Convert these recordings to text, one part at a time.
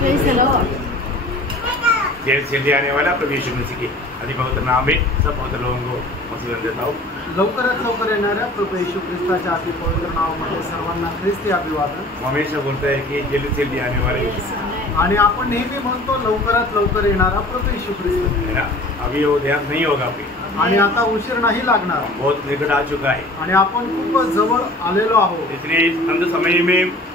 Praise the Lord. जल्दी आने वाला प्रभु यीशु मसीह के अति पवित्र नाम में सब पवित्र लोगों को वंदन देता हूँ। लवकरात लवकर येणाऱ्या प्रभू येशू ख्रिस्ताच्या अति पवित्र नावामध्ये सर्वांना ख्रिस्ती अभिवादन। हमेशा बोलता है कि जल्दी आने वाले आणि आपण नेहमी म्हणतो लवकरात लवकर येणारा प्रभू येशू ख्रिस्त है ना। अभी वो ध्यान नहीं होगा अभी, आणि आता उशीर नाही लागणार, बहुत निकट आ चुका है आणि आपण खूप जवळ आलेलो आहोत। इसलिए इस अंत समय में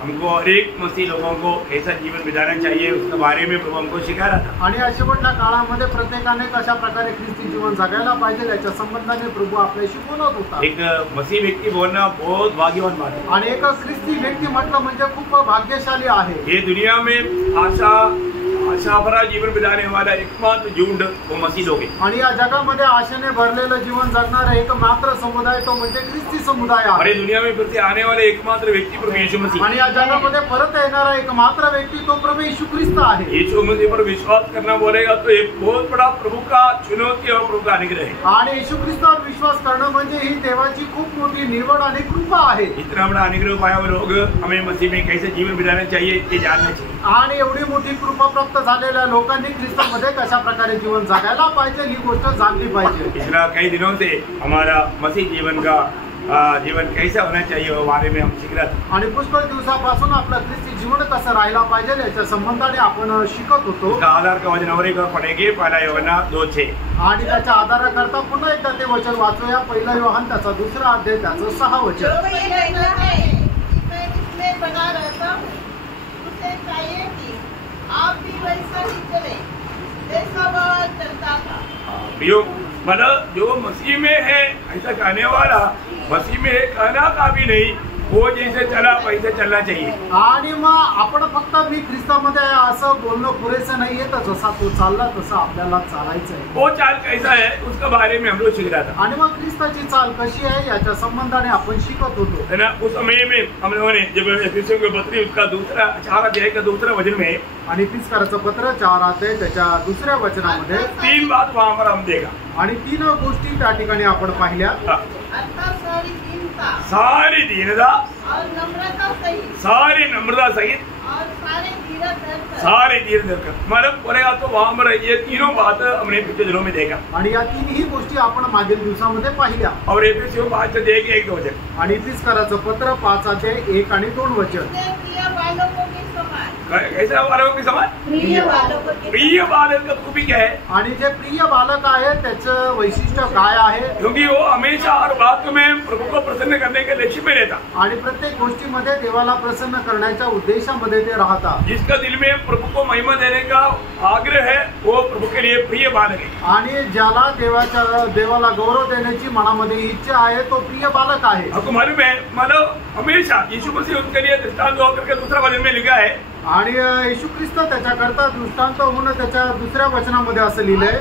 हमको हर एक मसीह लोगों को ऐसा जीवन बिताना चाहिए, उसके बारे में प्रभु हमको सिखा रहा था। आणि शेवटच्या काळामध्ये प्रत्येकाने कशा प्रकारे ख्रिस्ती जीवन जगायला पाहिजे याच्या संबंधाने प्रभू आपल्याशी बोलत होता। एक मसीह व्यक्ति बोलना बहुत भाग्यवान बात है, आणि एक ख्रिस्ती व्यक्ती म्हटलं म्हणजे खूप भाग्यशाली आहे। ये दुनिया में आशा भरा जीवन बिताने वाला एकमात्र झुंड वो मसीह लोग हैं। आणि या जगामध्ये आशेने भरलेलं जीवन जगणारा एकमात्र समुदाय तो म्हणजे ख्रिस्ती समुदाय आहे। और ये दुनिया में फिर से आने वाले एकमात्र व्यक्ति प्रभु यीशु मसीह, आणि या जगामध्ये परत येणारा एकमात्र व्यक्ती तो प्रभू येशू ख्रिस्त आहे। यीशु मसीह पर विश्वास करना बोलेगा तो एक बहुत बड़ा प्रभु का चुनौती और प्रभु का अनुग्रह है। आणि येशू ख्रिस्तावर विश्वास करणं म्हणजे ही देवाची खूप मोठी निवड आणि कृपा आहे। इतना बड़ा अनुग्रह पाया हुए लोग हमें मसीह में कैसे जीवन बिताना चाहिए ये जानना चाहिए। आणि एवढी मोठी कृपा प्राप्त झालेल्या लोकांनी ख्रिस्तामध्ये कशा प्रकारे जीवन जगायला पाहिजे ही गोष्ट जाणली पाहिजे। पिछला कई दिनों से हमारा मसीह जीवन का जीवन कैसा होना चाहिए वो बारे में हम सीख रहे थे। आणि पुष्कळ दिवसापासून आपलं ख्रिस्ती जीवन कसं राहायला पाहिजे याच्या संबंधाने आपण शिकत होतो। उसका आधार का वचन और एक बार पढ़ेंगे, पहला यूहन्ना 2:6। आणि त्याच्या आधाराकरता पुन्हा एकदा ते वचन वाचूया। पहिला योहान त्याचा दुसरा अध्याय त्याचं 6 वचन। आप भी वैसा ही चले जैसा वह चलता था। मतलब जो मसीह में है ऐसा कहने वाला मसीह में है कहना का भी नहीं, वो जैसे चला वैसे चलना चाहिए। आणि मग आपण फक्त मी ख्रिस्तामध्ये आहे असं बोलणं पुरेसं नाहीये, तर जसा तो चालला तसं आपल्याला चालायचं आहे। वो चाल कैसा है उसके बारे में हम लोग सीख रहा था। आणि मग ख्रिस्ताची चाल कशी आहे याच्या संबंधाने आपण शिकत होतो है ना। उस समय में हम लोगों ने जब एफिसियों के पत्री उसका दूसरा 4 अध्याय का दूसरा वचन में आणि इफिसकाराचं पत्र 4 अध्याय त्याच्या दुसऱ्या वचनामध्ये 3 बात वहां पर हम देखा आणि 3 गोष्टी त्या ठिकाणी आपण पाहिल्या। सारी दीनता और नम्रता सहित, सारी नम्रता सहित और सारे धीरज धरकर मतलब बोलेगा तो वहां पर ये तीनों बात हमने पिछले दिनों में देखा। आणि या तीनही गोष्टी आपण मागील दिवसामध्ये पाहिल्या। और एफिसियों 5:1-2 वचन आणि इफिसकाराचं पत्र 5 अध्याय 1 आणि 2 वचन। कैसा बालकों के समान प्रिय बालक का खूबी क्या है? आणि जे प्रिय बालक आहे त्याचं वैशिष्ट्य काय आहे? क्योंकि वो हमेशा हर बात में प्रभु को प्रसन्न करने के लक्ष्य में रहता। आणि प्रत्येक गोष्टीमध्ये देवाला प्रसन्न करण्याच्या उद्देशामध्ये ते राहतात। जिसका दिल में प्रभु को महिमा देने का आग्रह है वो प्रभु के लिए प्रिय बालक है। आणि ज्याला देवाला गौरव देण्याची मनामध्ये इच्छा आहे तो प्रिय बालक आहे। आपको मालूम है मतलब हमेशा यीशु मसीह उनके लिए दृष्टांत होकर के दूसरा वचन में लिखा है। आणि येशू ख्रिस्त त्याच्याकरता दृष्टांत होऊन त्याच्या दुसऱ्या वचनामध्ये असं लिहिलंय,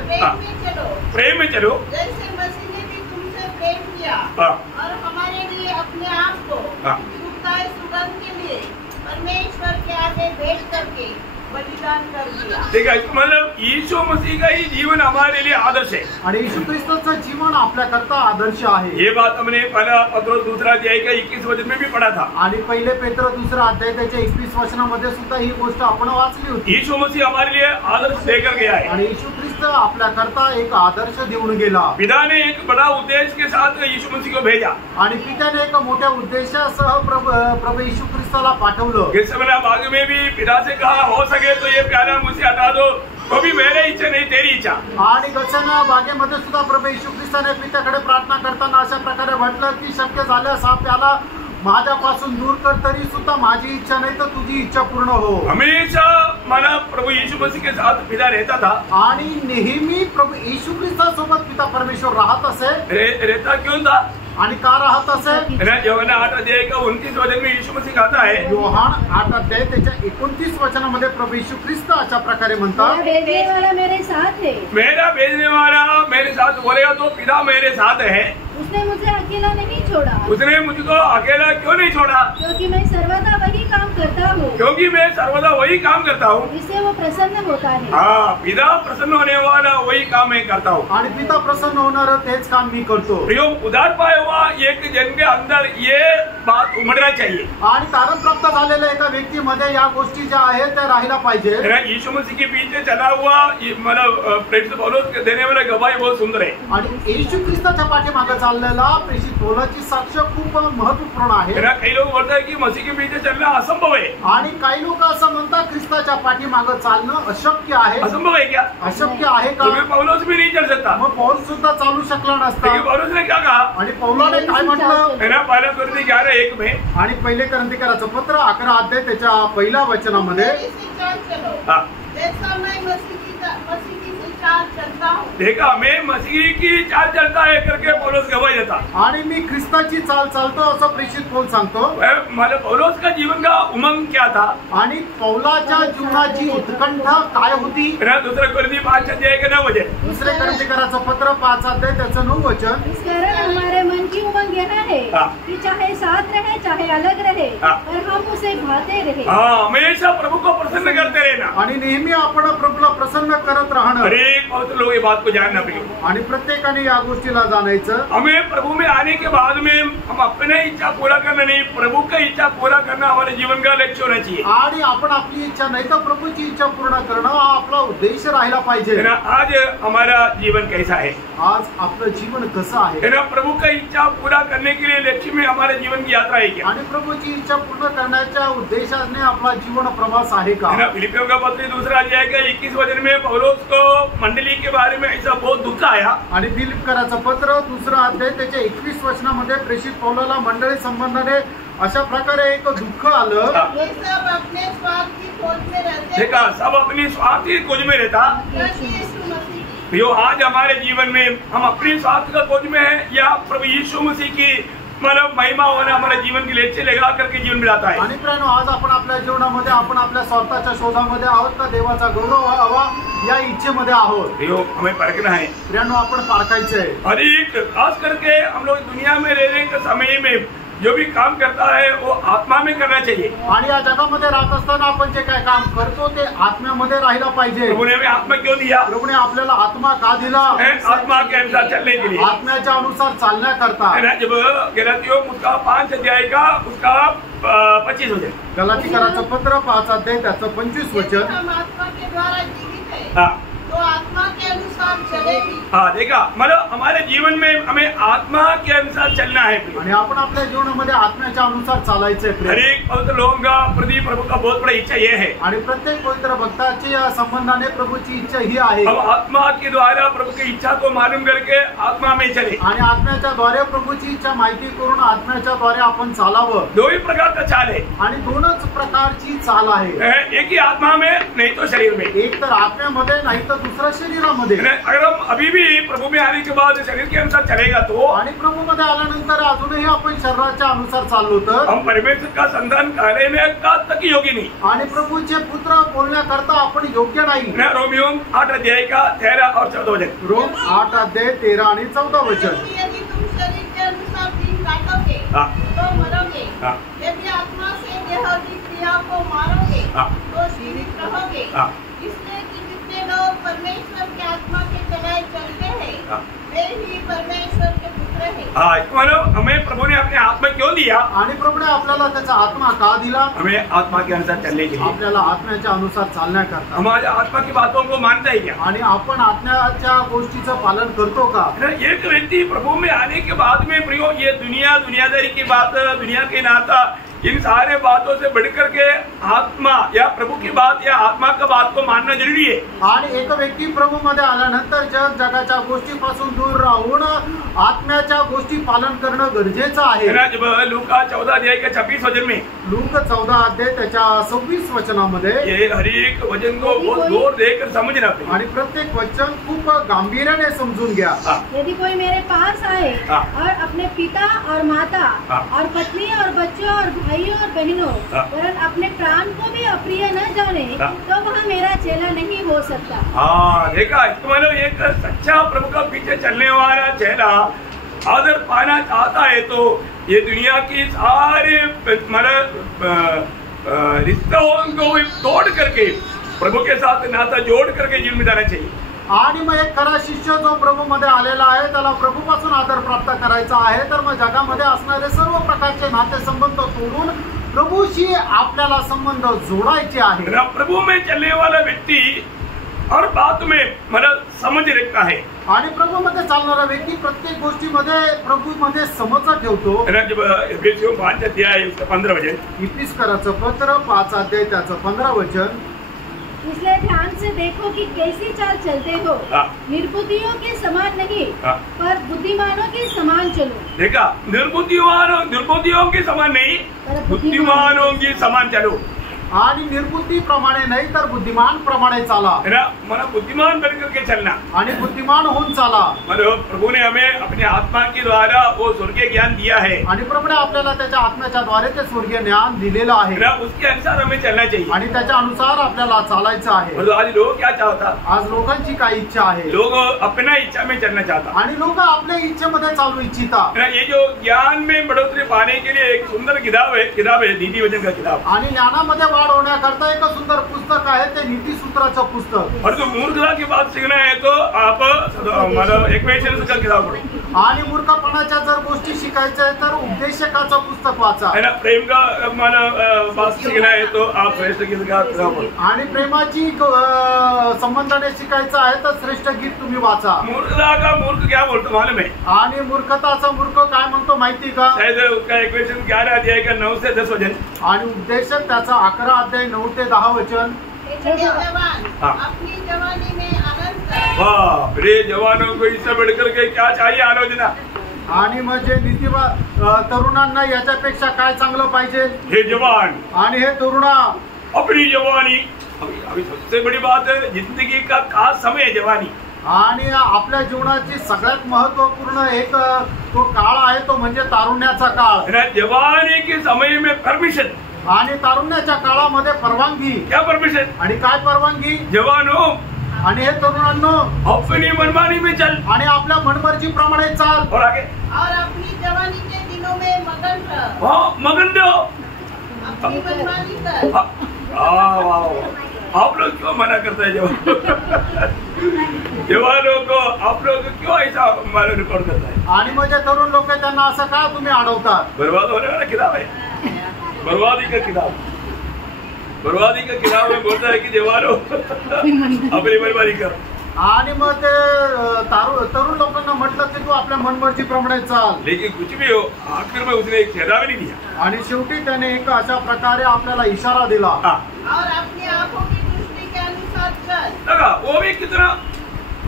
प्रेम में चलो जैसे मसीह ने भी तुमसे प्रेम किया और हमारे लिए अपने आप को सुखदायक सुगंध के लिए परमेश्वर के आगे भेंट करके बलिदान कर दिया। ठीक है, मतलब यीशु मसीह का ही जीवन हमारे लिए आदर्श है। आणि येशू ख्रिस्ताचं जीवन आपल्याकरता आदर्श आहे। ये बात हमने पहला पत्रोस 2 अध्याय का 21 वचन में भी पढ़ा था। आणि पहिले पेत्र 2 अध्याय त्याच्या 21 वचनामध्ये सुद्धा ही गोष्ट आपण वाचली होती। यीशु मसीह हमारे लिए आदर्श देकर गया है। आणि येशू ख्रिस्त आपल्याकरता एक आदर्श देऊन गेला। पिता ने एक बड़ा उद्देश्य के साथ यीशु मसीह को भेजा आणि पित्याने एक मोठ्या उद्देशासह प्रभू येशू ख्रिस्ताला पाठवलं। गेत्सेमने बाग में भी पिता से कहा हो सके तो ये प्याला मुझसे हटा दो, तो भी मेरी इच्छा नहीं तेरी इच्छा। आणि गेत्सेमने बागेमध्ये सुद्धा प्रभू येशू ख्रिस्ताने पित्याकडे प्रार्थना करताना अशा प्रकारे म्हटलं की शक्य झाल्यास हा प्याला माझ्यापासून दूर कर, तरी सुद्धा माझी इच्छा नाही तर तुझी इच्छा पूर्ण हो। हमेशा माना प्रभु यीशु मसीह के साथ पिता रहता था आणि नेहमी प्रभु येशू ख्रिस्तासोबत पिता परमेश्वर राहत असे। रहता क्यों था आणि का राहत असे? यूहन्ना 8 अध्याय का 29 वचन में यीशु मसीह कहता है, योहान 8 अध्याय त्याच्या 29 वचनामध्ये प्रभू येशू ख्रिस्त अशा प्रकारे म्हणतात, मेरा भेजने वाला मेरे साथ है। मेरा भेजने वाला मेरे साथ बोलेगा तो पिता मेरे साथ है। उसने मुझे अकेला नहीं छोड़ा, उसने मुझको अकेला क्यों नहीं छोड़ा? क्योंकि मैं सर्वदा वही काम करता हूँ क्योंकि मैं सर्वदा वही काम करता हूँ जिससे वो प्रसन्न होता है। हाँ, पिता प्रसन्न होने वाला वही काम मैं करता हूँ। आणि पिता प्रसन्न होणार तेच काम मी करतो। प्रियो, उधार पाया हुआ एक जन के अंदर ये बात उमड़ना चाहिए आणि तारण प्राप्त झालेल्या एका व्यक्तीमध्ये या गोष्टी ज्या आहेत त्या राहायला पाहिजे। यीशु मसीह के पीछे चला हुआ मतलब प्रेरित पौलुस देने वाला गवाही बहुत सुंदर है। आणि येशू ख्रिस्ताच्या पाठीमागे चाललेला प्रेषित पौलाची साक्ष खूप महत्वपूर्ण आहे। कई लोग बोलते हैं कि मसीह के पीछे चलना असंभव है। आणि काही लोक असं म्हणतात ख्रिस्ताच्या पाठीमागे चालणं अशक्य आहे। असंभव है क्या? अशक्य आहे का? तो पौलुस भी नहीं चल सकता। मग पौल सुद्धा चालू शकला नसता। पौलुस ने क्या कहा? आणि पौलाने काय म्हटलं? पहला कोरिन्थी 11:1 में आणि पहिले कोरिन्थीकराचं पत्र 11 अध्याय त्याच्या पहिल्या वचनामध्ये देखा मैं मसीह की चाल चलता है करके पौलुस गवाही देता। आणि मी ख्रिस्ताची चाल चालतो असं प्रेषित पौल सांगतो। मतलब पौलुस का जीवन का उमंग क्या था? आणि पौलाच्या जीवनाची उत्कंठा काय होती? दूसरे कोरिन्थी 5:9 दुसरे कोरिन्थीकराचं पत्र 5 अध्याय त्याचं 9 वचन। इस कारण हमारे मन की उमंग यह है कि चाहे साथ रहे चाहे अलग रहे पर हम उसे भाते रहे। हमेशा प्रभु को प्रसन्न करते रहना आणि नेहमी आपण प्रभूला प्रसन्न करत राहणं। हरेक बहुत लोग ये बात को जानना पड़ेगा आणि प्रत्येकाने या गोष्टीला जाणायचं। हमें प्रभु में आने के बाद में हम अपने इच्छा पूरा करना नहीं, प्रभु का इच्छा पूरा करना हमारे जीवन का लक्ष्य होना चाहिए। आणि आपण आपली इच्छा नाही तर प्रभूची इच्छा पूर्ण करणं हा आपला उद्देश राहिला पाहिजे। आज हमारा जीवन कैसा है? आज आपलं जीवन कसं आहे? प्रभु का इच्छा पूरा करने के लिए लक्ष्य में हमारे जीवन की यात्रा है क्या? आणि प्रभूची इच्छा पूर्ण करण्याच्या उद्देशाने आपला जीवन प्रवास आहे का? फिलिपियों का पत्र 2 अध्याय के 21 वचन में पौलुस को मंडली के बारे में ऐसा बहुत दुख आया। आणि फिलिप्पियराचं पत्र 2 अध्याय त्याच्या 21 वचनामध्ये प्रेषित पौलाला मंडळी संबंधाने अशा प्रकारे एक दुःख आलं। सब अपने स्वार्थ की खोज में रहते। देखा, सब अपनी स्वार्थ की खोज में रहता। यो आज हमारे जीवन में हम अपनी स्वार्थ का खोज में है या प्रभु यीशु मसीह की मतलब महिमा होना हमारे जीवन की लक्ष्य लगा करके जीवन मिलाता है। आणि प्रियानो, आज आपण आपल्या जीवनामध्ये आपण आपल्या स्वतःच्या शोधामध्ये आहोत का देवाचा गौरव व्हावा या इच्छेमध्ये आहोत? यो हमें परखना है प्रियानो, आपण पारखायचं आहे। और एक खास करके हम लोग दुनिया में रहने के समय में जो भी काम करता है वो आत्मा में करना चाहिए। आणि या जगामध्ये राहत असताना आपण जे काय काम करतो ते आत्म्यामध्ये राहिला पाहिजे। प्रभु ने हमें आत्मा क्यों दिया? प्रभूने आपल्याला आत्मा का दिला? आत्मा के अनुसार चलने के लिए, आत्म्याच्या अनुसार चालण्याकरता। जब गलातियों उसका 5 अध्याय का उसका 25 वचन, गलातीकराचं पत्र 5 अध्याय त्याचं 25 वचन। हम आत्मा के द्वारा जीवित है तो आत्मा के अनुसार चलेगी। देखा, मतलब हमारे जीवन में हमें आत्मा के अनुसार चलना है आणि आपण आपल्या जीवनामध्ये आत्म्याच्या अनुसार चालायचंय। हर एक पवित्र लोगों का प्रति प्रभु का बहुत बड़ा इच्छा ये है। आणि प्रत्येक पवित्र भक्ताची या संबंधाने प्रभूची इच्छा ही आहे। हम आत्मा के द्वारा प्रभु की इच्छा को मालूम करके आत्मा में चले आणि आत्म्याच्या द्वारे प्रभूची इच्छा माहिती करून आत्म्याच्या द्वारे आपण चालावं। 2 ही प्रकार का चाल है आणि 2च प्रकारची चाल आहे। एक ही आत्मा में, नहीं तो शरीर में। एक तर आत्म्यामध्ये नाही तर दुसऱ्या शरीरामध्ये। अगर हम अभी भी प्रभु में आने के बाद शरीर के अनुसार चलेगा तो, आणि प्रभू मध्ये आल्यानंतर अजूनही आपण शरीराच्या अनुसार चाललो तर हम परमेश्वर का संतान कहने में का तक योग्य नहीं। आणि प्रभूचे पुत्र बोलण्याकरता आपण योग्य नाही। रोमियो 8 अध्याय का 13 और 14 वचन। रोम 8 अध्याय 13 आणि 14 वचन। यदि तुम शरीर के अनुसार दिन काटोगे तो मरोगे, यदि आत्मा से देह की क्रिया को मारोगे तो जीवित रहोगे। इसलिए कि जितने लोग परमेश्वर के आत्मा के चलाए चलते हैं वे ही परमेश्वर के पुत्र हैं। मतलब हमें प्रभु ने अपने आत्मा क्यों दिया? आणि प्रभूने आपल्याला त्याचा आत्मा का दिला? हमें आत्मा के अनुसार चलने के लिए, आपल्याला आत्म्याच्या अनुसार चालण्याकरता। हमारे आत्मा की बातों को मानता है क्या? आणि आपण आत्म्याच्या गोष्टीचं पालन करतो का? एक व्यक्ति प्रभु में आने के बाद में प्रियो ये दुनियादारी की बात, दुनिया के नाता, इन सारे बातों से बढ़कर के आत्मा या प्रभु की बात या आत्मा का बात को मानना जरूरी है। आणि एक व्यक्ती प्रभू मध्ये आल्यानंतर जगाच्या गोष्टीपासून दूर राहून आत्म्याच्या गोष्टी पालन करणं गरजेचं आहे। जब लूका 14 अध्याय के 26 वचन में, लूक 14 अध्याय त्याच्या 26 वचनामध्ये ये हर एक वचन को बहुत गौर देकर समझना चाहिए आणि प्रत्येक वचन खूप गांभीर्याने समजून घ्या। यदि कोई मेरे पास आए और अपने पिता और माता और पत्नी और बच्चों और भाइयों और बहनों वरन अपने प्राण को भी अप्रिय न जाने तो वह मेरा चेला नहीं हो सकता। देखा, मतलब एक सच्चा प्रभु का पीछे चलने वाला चेला आदर पाना चाहता है तो ये दुनिया की सारे रिश्तों को तोड़ करके प्रभु के साथ नाता जोड़ करके जीवन में जाना चाहिए। आणि मग एक खरा शिष्य जो प्रभू मध्ये आलेला आहे त्याला प्रभूपासून आदर प्राप्त करायचा आहे, तर मग जगामध्ये असणारे सर्व प्रकारचे नातेसंबंध तोडून प्रभूशी आपल्याला संबंध जोडायचे आहे। प्रभु में चलने वाला व्यक्ति हर बात में मतलब समझ रखता है आणि प्रभू मध्ये चालणारा व्यक्ती प्रत्येक गोष्टीमध्ये प्रभू मध्ये समज ठेवतो। जब एफेसियों 5 अध्याय उसका 15 वचन, इफिसकराचं पत्र 5 अध्याय त्याचं 15 वचन, इसलिए ध्यान से देखो कि कैसी चाल चलते हो, निर्बुद्धियों के समान नहीं पर बुद्धिमानों के समान चलो। देखा, निर्बुद्धियों के समान नहीं, बुद्धिमानों के समान चलो। आणि निर्बुद्धी प्रमाणे नाही तर बुद्धिमान प्रमाणे चाला। मला बुद्धिमान बन करके चलना आणि बुद्धिमान होऊन चाला। मतलब प्रभु ने हमें अपने आत्मा के द्वारा वो स्वर्गीय ज्ञान दिया है आणि प्रभुने आपल्याला त्याच्या आत्म्याच्या द्वारे ते स्वर्गीय ज्ञान दिलेलं आहे। उसके अनुसार हमें चलना चाहिए आणि त्याच्या अनुसार आपल्याला चालायचं आहे। मतलब आज लोग क्या चाहता, आज लोकांची काय इच्छा आहे, लोग अपना इच्छा में चलना चाहता आणि लोक आपल्या इच्छेमध्ये चालू इच्छिता। ये जो ज्ञान में बढ़ोतरी पाने के लिए एक सुंदर किताब है नीति वचन का किताब। आणि ज्ञानामध्ये वाढ होण्याकरता एक सुंदर पुस्तक आहे ते नीति सूत्राचं पुस्तक। और जो मूर्खता की बात सीखना है तो आप मतलब इक्वेशन्स का किताब पढ़ो। आणि मूर्खपणाच्या जर गोष्टी शिकायच्या आहेत तर उपदेशकाचं पुस्तक वाचा। है ना, प्रेम का मतलब बात सीखना है तो आप श्रेष्ठ गीत का किताब पढ़ो। आणि प्रेमाची संबंधाने शिकायचं आहे तर श्रेष्ठ गीत तुम्ही वाचा। मूर्खता का मूर्ख क्या बोलतो मालूम है? आणि मूर्खताचा मूर्ख काय म्हणतो माहिती का? शायद उसका इक्वेशन 11 अध्याय का 9 से 10 वचन, आणि उपदेशक त्याचा 11 अध्याय 9 ते 10 वचन। अपनी जवानी में आनंद कर। वाह, रे जवानों को इससे बढ़कर के क्या चाहिए आलोचना। आणि म्हणजे तरुणांना याच्यापेक्षा काय चांगलं पाहिजे? हे जवान आणि हे तरुणा अपनी जवानी, अभी सबसे बड़ी बात है जिंदगी का खास समय है जवानी। आणि आपल्या जीवनाची सगळ्यात महत्वपूर्ण एक तो काळ आहे तो म्हणजे तारुण्याचा काळ। जवानी के समय में परमिशन, आणि तारुण्याच्या काळामध्ये परवानगी। क्या परमिशन? आणि काय परवानगी? जवानो आणि हे तरुणांनो अपनी मनमानी में चल, आणि आपल्या मनमर्जी प्रमाणे चाल। और आगे और अपनी जवानी के दिनों में मगन रह। हाँ, मगन रहो, अपनी मनमानी कर। आप लोग क्यों मना करते हैं जवानों को? आप लोग क्यों ऐसा रिकॉर्ड करता है? आणि म्हणजे तरुण लोक त्यांना असं का तुम्ही अडवतात? बर्बाद होने वाला किताब है, बर्बादी का किताब, बर्बादी का किताब में बोलता है कि जवानों अपनी बर्बादी कर। आणि मग ते तरुण लोकांना म्हटलं की तू आपल्या मनमर्जी प्रमाणे चाल। लेकिन कुछ भी हो, आखिर में उसने एक चेतावनी दिया, आणि शेवटी त्याने एक अशा प्रकारे आपल्याला इशारा दिला। और अपनी आंखों की दृष्टि के अनुसार चल। लगा वो भी कितना,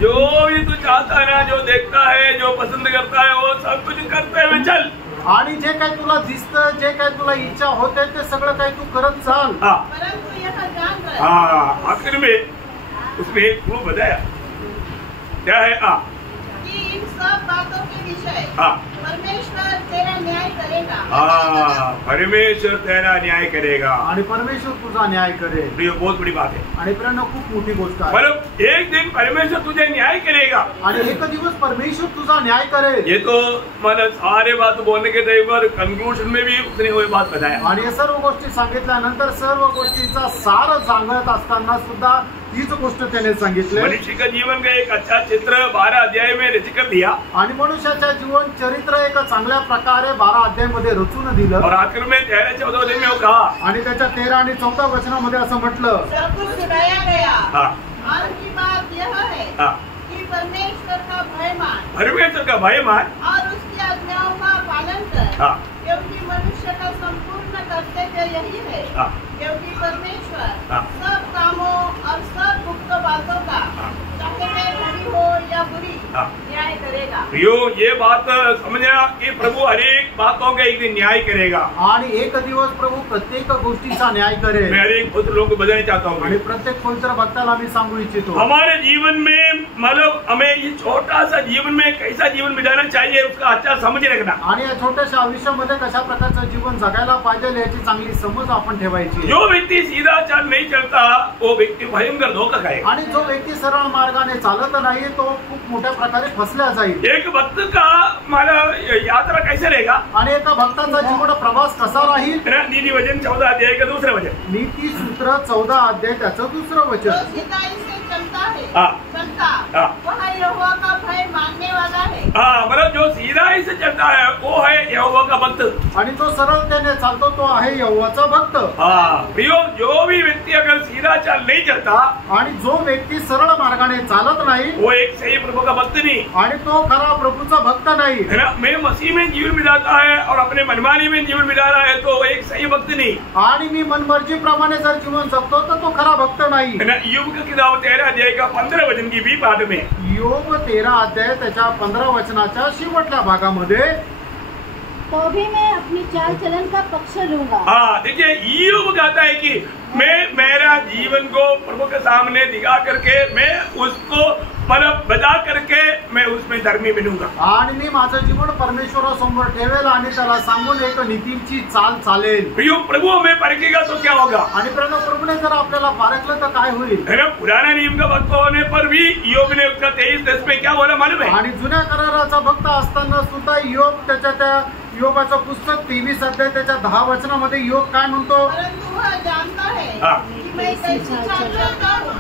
जो भी तू चाहता है ना, जो देखता है, जो पसंद करता है, वो सब कुछ करते हुए चल। आणि जे काही तुला दिसतं, जे काही तुला इच्छा होते ते सगळं काही तू करत चाल। परंतु यह जान रहे, आखिर में उसमें एक खूब बताया क्या है कि इन सब बातों के विषय परमेश्वर तेरा न्याय करेगा। परमेश्वर तेरा न्याय करेगा, आणि परमेश्वर तुझा न्याय करेल। ये बहुत बड़ी बात है। आणि प्रेरणा खूप मोठी गोष्ट आहे। मतलब एक दिन परमेश्वर तुझे न्याय करेगा, आणि एक दिवस परमेश्वर तुझा न्याय करेल। ये तो मतलब सारे बात बोलने के टाइम पर कंक्लूजन में भी उसने वो बात बताया। आणि हे सर्व गोष्टी सांगितल्यानंतर सर्व गोष्टींचा सार सांगत असताना सुद्धा हीच गोष्ट त्याने सांगितली। मनुष्य का जीवन का एक अच्छा चित्र 12 अध्याय में रच कर दिया, आणि मनुष्याच्या जीवन चरित्र एक चांगल्या प्रकारे 12 अध्यायामध्ये रचून दिलं। और आखिर में 13-14 वचन में कहा, आणि त्याच्या 13 आणि 14 वचनामध्ये असं म्हटलं, सब कुछ सुनाया गया। और की बात यह है कि परमेश्वर का भय मान, परमेश्वर का भय मान और उसकी आज्ञाओं का पालन कर, क्योंकि मनुष्य का संपूर्ण कर्तव्य यही है। क्योंकि परमेश्वर सब कामों और सब गुप्त बातों का, चाहे वे भली हो या बुरी, न्याय करेगा। प्रियो, ये बात समझना कि प्रभु हर एक बातों का एक दिन न्याय करेगा। आणि एक दिवस प्रभू प्रत्येक गोष्टीचा न्याय करेल। मैं एक बहुत लोगों को बताना चाहता हूँ आणि प्रत्येक पवित्र भक्ताला मी सांगू इच्छितो, हमारे जीवन में मतलब हमें ये छोटा सा जीवन में कैसा जीवन बिताना चाहिए उसका अच्छा समझ रखना। आणि या छोट्याशा आयुष्यामध्ये कशा प्रकारचं जीवन जगायला पाहिजे याची चांगली समज आपण ठेवायची। जो व्यक्ति सीधा चाल नहीं चलता वो व्यक्ति भयंकर धोखा खाएगा। आणि जो व्यक्ती सरळ मार्गाने चालत नाही तो खूप मोठ्या प्रकारे फसल्या जाईल। एक भक्त का मतलब यात्रा कैसे रहेगा? आणि एका भक्ताचा जीवन प्रवास कसा राहील? नीति वचन 14 अध्याय का दूसरा वचन, नीती सूत्र 14 अध्याय त्याचं दुसरं वचन। वह यहोवा का भय मानने वाला है। मतलब जो सीधाई से चलता है वो है यहोवा का भक्त। आणि तो सरळतेने चालतो तो आहे यहोवाचा भक्त। प्रियो, जो भी व्यक्ति अगर सीधा चाल नहीं चलता आणि जो व्यक्ती सरळ मार्गाने चालत नाही वो एक सही प्रभु का भक्त नहीं, आणि तो खरा प्रभूचा भक्त नाही। है ना? मैं मसीह में जीवन बिताता है और अपने मनमानी में जीवन बिता रहा है तो एक सही भक्त नहीं। आणि मी मनमर्जी प्रमाणे जर जीवन जगतो तर तो खरा भक्त नाही। है ना? योग की किताब 13 अध्याय का 15 वचन की बी पाठ में, योग 13 अध्याय त्याच्या 15 वचनाच्या शेवटल्या भागामध्ये, तो भी मैं अपनी चाल चलन का पक्ष लूंगा। देखिए योग कहता है कि मैं मेरा जीवन को प्रभु के सामने दिखा करके मैं उसको मतलब बजा करके मैं उसमें धर्मी बनूंगा। आणि मी माझं जीवन परमेश्वरासमोर ठेवेल आणि त्याला सांगून एक नीतीची चाल चालेल। प्रभु हमें परखेगा तो क्या होगा? आणि प्रभूने जर आपल्याला पारखलं तर काय होईल? है ना? पुराना नियम का भक्त होने पर भी योग ने उसका 23:10 में क्या बोला मालूम है? आणि जुन्या कराराचा भक्त असताना सुद्धा योग त्याच्या त्या योगाचं पुस्तक 23 अध्याय त्याच्या 10 वचनामध्ये योग काय म्हणतो? परंतु वह जानता है कि मैं कैसी चाल चलता हूं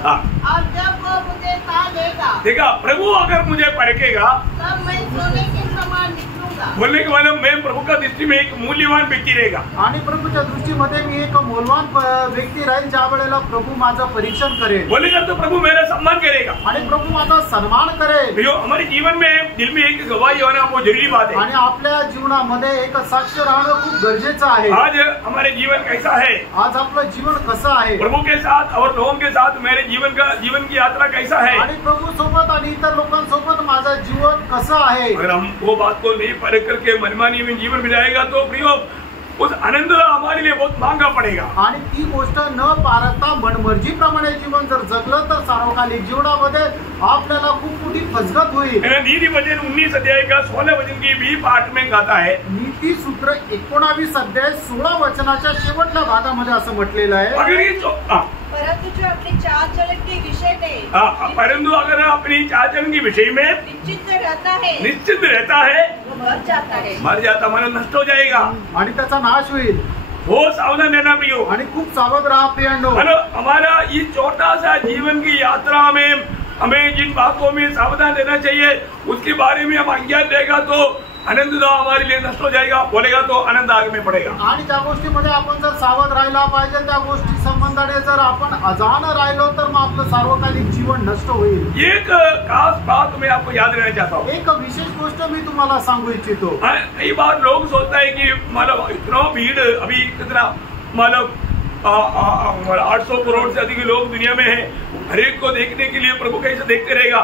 और जब वो मुझे ताल देगा, देखा प्रभु अगर मुझे परखेगा तब मैं सोने के समान निकलूंगा। बोलने के बाद मैं प्रभु का दृष्टि में एक मूल्यवान व्यक्ती रहेगा। आणि प्रभूच्या दृष्टीमध्ये मी एक मौल्यवान व्यक्ती राहील ज्या वेळेला प्रभू माझं परीक्षण करेल। बोलेगा तो प्रभु मेरा सम्मान करेगा आणि प्रभू माझा सन्मान करेल। भैया हमारे जीवन में दिल में एक गवाही होना वो जरूरी बात है। आणि आपल्या जीवनामध्ये एक साक्ष राहणं खूप गरजेचं आहे। आज हमारे जीवन कैसा है? आज आपलं जीवन कसं आहे? प्रभु के साथ और लोगों के साथ मेरे जीवन की यात्रा कैसा है? आणि प्रभू सोबत आणि इतर लोकांसोबत माझं जीवन कसं आहे? अगर हम वो बात को नहीं परख करके मनमानी में जीवन बिताएगा तो प्रियो उस आनंद हमारे लिए बहुत महंगा पड़ेगा। आणि ती गोष्ट न पारखता मनमर्जी प्रमाणे जीवन जर जगलं तर सार्वकालिक जीवनामध्ये आपल्याला खूप मोठी फसगत होईल। नीति वचन 19 अध्याय का 16 वचन की भी पाठ में कहता है, नीती सूत्र 19 अध्याय 16 वचनाच्या शेवटल्या भागामध्ये असं म्हटलेलं आहे, परंतु जो अपनी चाल चलन के विषय में परंतु अगर अपनी चाल चलन के विषय में निश्चित रहता है वो मर जाता मन नष्ट हो जाएगा आणि त्याचा नाश होईल। वो सावधान रहना प्रियो, आणि खूप सावध राहा प्रियांनो। हमारा ये छोटा सा जीवन की यात्रा में हमें जिन बातों में सावधान रहना चाहिए उसके बारे में हम अज्ञान रहेगा तो आनंद हमारे लिए नष्ट हो जाएगा, बोलेगा तो आनंद आग में पड़ेगा। आणि त्या गोष्टीमध्ये आपण जर सावध राहायला पाहिजे, त्या गोष्टी संबंधाने जर आपण अजान राहिलो तर मग आपलं सार्वकालिक जीवन नष्ट होईल। एक खास बात मैं आपको याद रहना चाहता हूँ, एक विशेष गोष्ट मी तुम्हाला सांगू इच्छितो। कई बार लोग सोचता है कि मतलब इतना भीड़ अभी कितना मतलब 800 करोड़ से अधिक लोग दुनिया में है, हर एक को देखने के लिए प्रभु कैसे देखते रहेगा,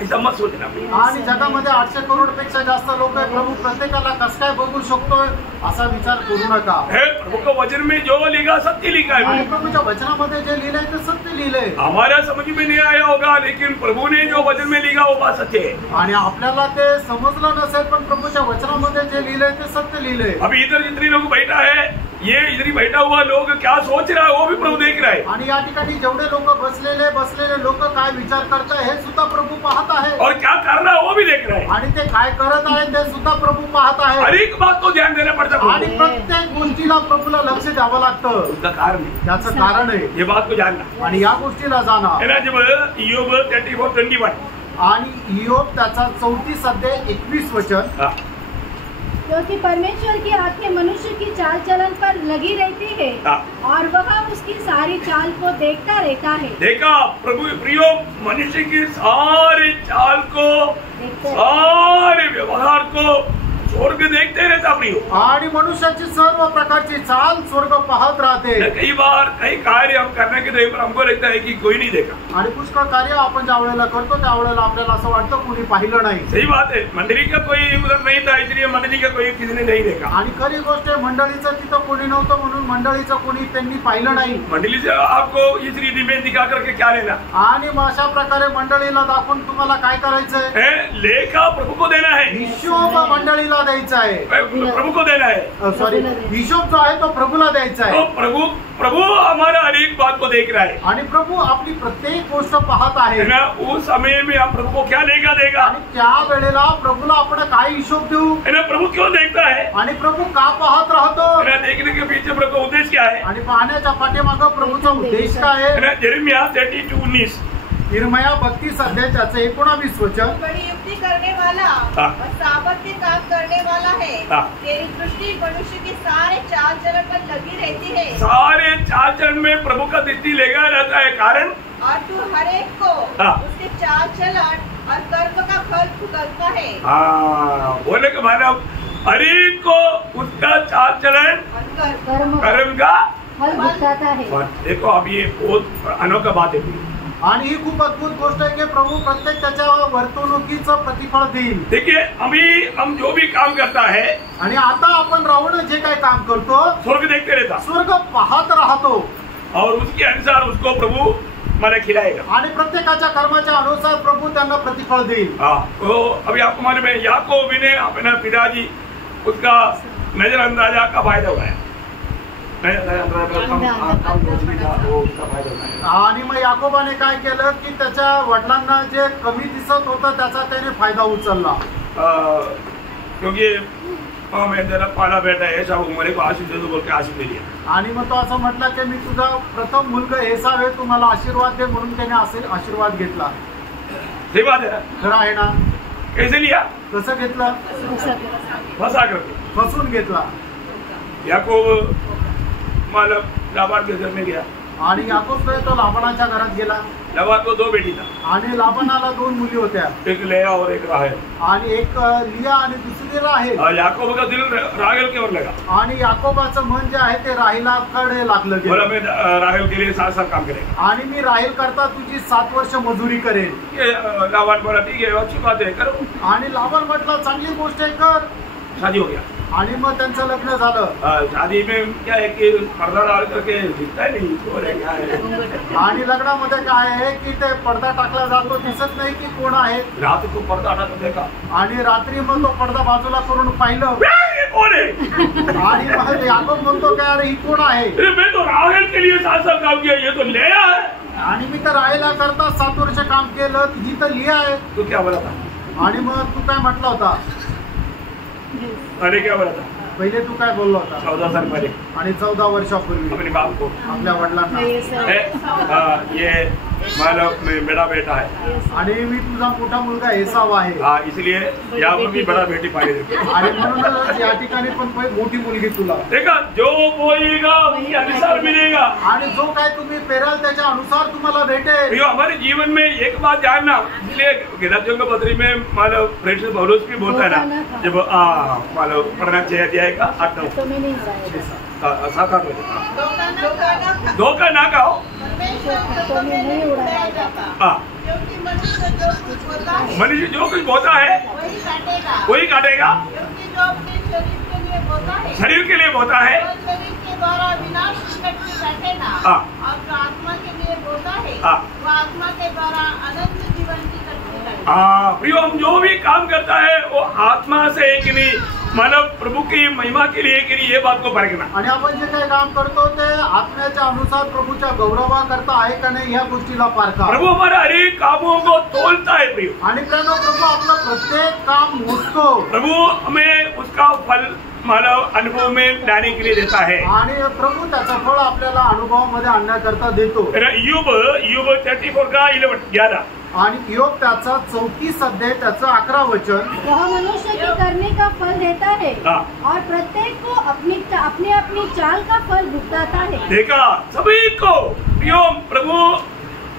ऐसा मत सोचना। आणि जगामध्ये 800 करोड पेक्षा जास्त लोक आहे, प्रभू प्रत्येकाला कसं काय बघू शकतोय असा विचार करू नका। प्रभु का वचन में जो लिखा सत्य लिखा है, प्रभूच्या वचनामध्ये जे लिहिलंय ते सत्य लिहिलंय। हमारा समझ में नहीं आया होगा लेकिन प्रभु ने जो वचन में लिखा वो बात सत्य है। आणि आपल्याला ते समजलं नसेल पण प्रभूच्या वचनामध्ये जे लिहिलंय ते सत्य लिहिलंय। अभी इधर जितने लोग बैठा है, ये इधर बैठा हुआ लोग क्या सोच रहा है वो भी प्रभु देख रहा है। आणि या ठिकाणी जेवढे लोक बसलेले लोक काय विचार करताय हे सुद्धा प्रभू पाहत आहे, और क्या कर रहा है वो भी देख रहा है, आणि ते काय करत आहे ते सुद्धा प्रभू पाहत आहे। हर एक बात को ध्यान देना पड़ता है आणि प्रत्येक गोष्टीला प्रभूला लक्ष द्यावं लागतं। उसका कारण है, त्याचं कारण आहे ये बात को जानना आणि या गोष्टीला जाणं। जब योग 34:21 आणि योग त्याचा 34 अध्याय 21 वचन, क्योंकि परमेश्वर की आंखें मनुष्य की चाल चलन पर लगी रहती है और वह उसकी सारी चाल को देखता रहता है। देखा प्रभु प्रियो, मनुष्य की सारी चाल को, सारे व्यवहार को, स्वर्ग देखते रहता प्रियो, आणि मनुष्याची सर्व प्रकारची चाल स्वर्ग पाहत राहते. कई बार कई कार्य हम करने के टाइम पर हमको लगता है कि कोई नहीं देखा. आणि पुष्कळ कार्य आपण ज्या वेळेला करतो त्या वेळेला आपल्याला असं वाटतं कोणी पाहिलं नाही. सही बात है, मंडली का कोई उधर नहीं था इसलिए मंडली का कोई किसी ने नहीं देखा. आणि खरी गोष्ट आहे, मंडळीचं तिथं कोणी नव्हतं म्हणून मंडळीचं कोणी त्यांनी पाहिलं नाही. मंडली से आपको इस रीति में दिखा करके क्या लेना. आणि मग अशा प्रकारे मंडळीला दाखवून तुम्हाला काय करायचंय, लेखा प्रभु को देना है, हिशोब मंडळीला द्यायचा आहे, प्रभु को देना है. सॉरी, हिशोब जो आहे तो प्रभूला द्यायचा आहे. तो प्रभु हमारा हर एक बात को देख रहा है आणि प्रभू आपली प्रत्येक गोष्ट पाहत आहे ना. उस समय में हम प्रभु को क्या लेखा देगा, आणि त्या वेळेला प्रभूला आपण काय हिशोब देऊ, है ना. प्रभु क्यों देखता है, आणि प्रभू का पाहत राहतो, है ना. देखने के पीछे प्रभु का उद्देश्य क्या है, आणि पाहण्याच्या पाठीमागं प्रभूचा उद्देश काय है आहे. ना. यिर्मयाह 32:19, यिर्मयाह 32 अध्यायाचं 19 वचन. बड़ी युक्ति करने वाला और साबत के काम करने वाला है. तेरी दृष्टि मनुष्य के सारे चाल चलन पर लगी रहती है. सारे चाल चलन में प्रभु का दृष्टि लगा रहता है. कारण और तू हर एक को उसके चाल चलन और कर्म का फल भुगतना है. बोले कि मानव हर एक को उसका चाल चलन कर्म का फल भुगताता है. देखो अब ये बहुत अनोखा बात है. आणि ही खूप अद्भुत गोष्ट आहे की प्रभू प्रत्येक त्याच्या वर्तणुकीचं प्रतिफळ देईल. देखिए अभी हम जो भी काम करता है, आणि आता आपण राहून जे काय काम करतो स्वर्ग देखते रहता, स्वर्ग पाहत राहतो, और उसके अनुसार उसको प्रभु मला खिलाएगा. आणि प्रत्येकाच्या कर्माच्या अनुसार प्रभू त्यांना प्रतिफळ देईल. तो अभी आपको मालूम है याकूब ने अपना पिताजी उसका नजरअंदाजा का फायदा उठाया. आणि मग याकोबाने काय केलं की त्याच्या वडिलांना जे कमी दिसत होतं त्याचा त्याने फायदा उचलला. क्योंकि मैं तेरा पहला बेटा है, ऐसा मेरे को आशीष दे दो बोल के आशीष दे दिया. आणि मग तो असं म्हटला की मी तुझा प्रथम मुलगा एसाव आहे, तू मला आशीर्वाद दे, म्हणून त्याने असे आशीर्वाद घेतला. सही बात है ना. खरं आहे ना. कैसे लिया, कसं घेतलं, फंसा करके फसून घेतला. याकूब मालक लाबान के घर में गया, आणि याकूब तो लाबानाच्या घरात गेला. लाबान को 2 बेटी था, आणि लाबानाला 2 मुली होत्या, एक लेया और एक राहेल. आणि एक लिया आणि दुसरी राहेल. याकूब का दिल राहेल की ओर लगा, आणि याकोबाचं मन जे आहे ते राहेलाकडे लागलं गेलं. बोला मैं राहेल के लिए 7 साल काम करेगा. आणि मी राहेल करता तुझी 7 वर्ष मजुरी करेन. लाबान बोला ठीक है अच्छी बात है करो. आणि लाबान म्हटलं चांगली गोष्ट आहे कर. शादी हो गया. आणि मग त्यांचं लग्न झालं. शादी में क्या है कि पर्दा डाल करके दिखता है नहीं कौन है क्या है. आणि लग्नामध्ये काय आहे की ते पडदा टाकला जातो, दिसत नाही की कोण आहे. रात को पर्दा हटा देखा, आणि रात्री मग तो पडदा बाजूला करून पाहिलं, कोण आहे. आणि मग याकोब म्हणतो काय अरे ही कोण आहे. मैं तो राहेल के लिए 7 साल काम किया, ये तो लेया है. आणि मी तर राहेला करता 7 वर्ष काम केलं, ही तर लिया आहे. तू क्या बोला था. आणि मग तू काय म्हटला होता. अरे क्या बोला था. पहिले तू काय बोलला होता. 14 साल पहले. आणि 14 वर्षापूर्वी अपने बाप को, आपल्या वडिलांना, ये मालक मेरा बेटा है, आणि मी तुझा मोठा मुलगा एसाव आहे. इसलिए यहाँ पर भी बड़ा बेटी पाहिजे. आणि म्हणूनच या ठिकाणी पण मोठी मुलगी तुला. देखा जो बोएगा उसके अनुसार मिलेगा. आणि जो काय तुम्ही पेराल त्याच्या अनुसार तुम्हाला भेटेल. हमारे जीवन में एक बात जानना, इसलिए गलातियों के पत्री में मालक प्रेषित पौलुस भी बोलता है ना, जब मालक पढ़ना चाहिए अध्याय का 8-9 7-8 धोखा ना खाओ. क्योंकि मनुष्य जो कुछ होता है वही काटेगा. क्योंकि जो अपने शरीर के लिए होता है शरीर के लिए होता है, शरीर के द्वारा विनाश में बैठेगा. और जो आत्मा के लिए होता है वो आत्मा के द्वारा अनंत जीवन की कटनी. प्रियो हम जो भी काम करता है वो आत्मा से है कि नहीं, मानव प्रभु की महिमा के लिए कि नहीं, ये बात को परखना. आणि आपण जे काही काम करतो ते आत्म्याच्या अनुसार प्रभूच्या गौरवा करता आहे का नाही या गोष्टीला पारखा. प्रभु हमारे हर एक कामों को तोलता है प्रियो. आणि प्रभू आपलं प्रत्येक काम मोजतो. प्रभु हमें उसका फल मानव अनुभव में लाने के लिए देता है. आणि प्रभू त्याचं फळ आपल्याला अनुभवामध्ये आणण्याकरता देतो. यूब 34 का 11. आणि योग त्याचा 34 अध्याय त्याचं 11 वचन. वह मनुष्य के करने का फल देता है और प्रत्येक को अपनी अपनी चाल का फल भुगताता है. देखा सभी को प्रियो प्रभु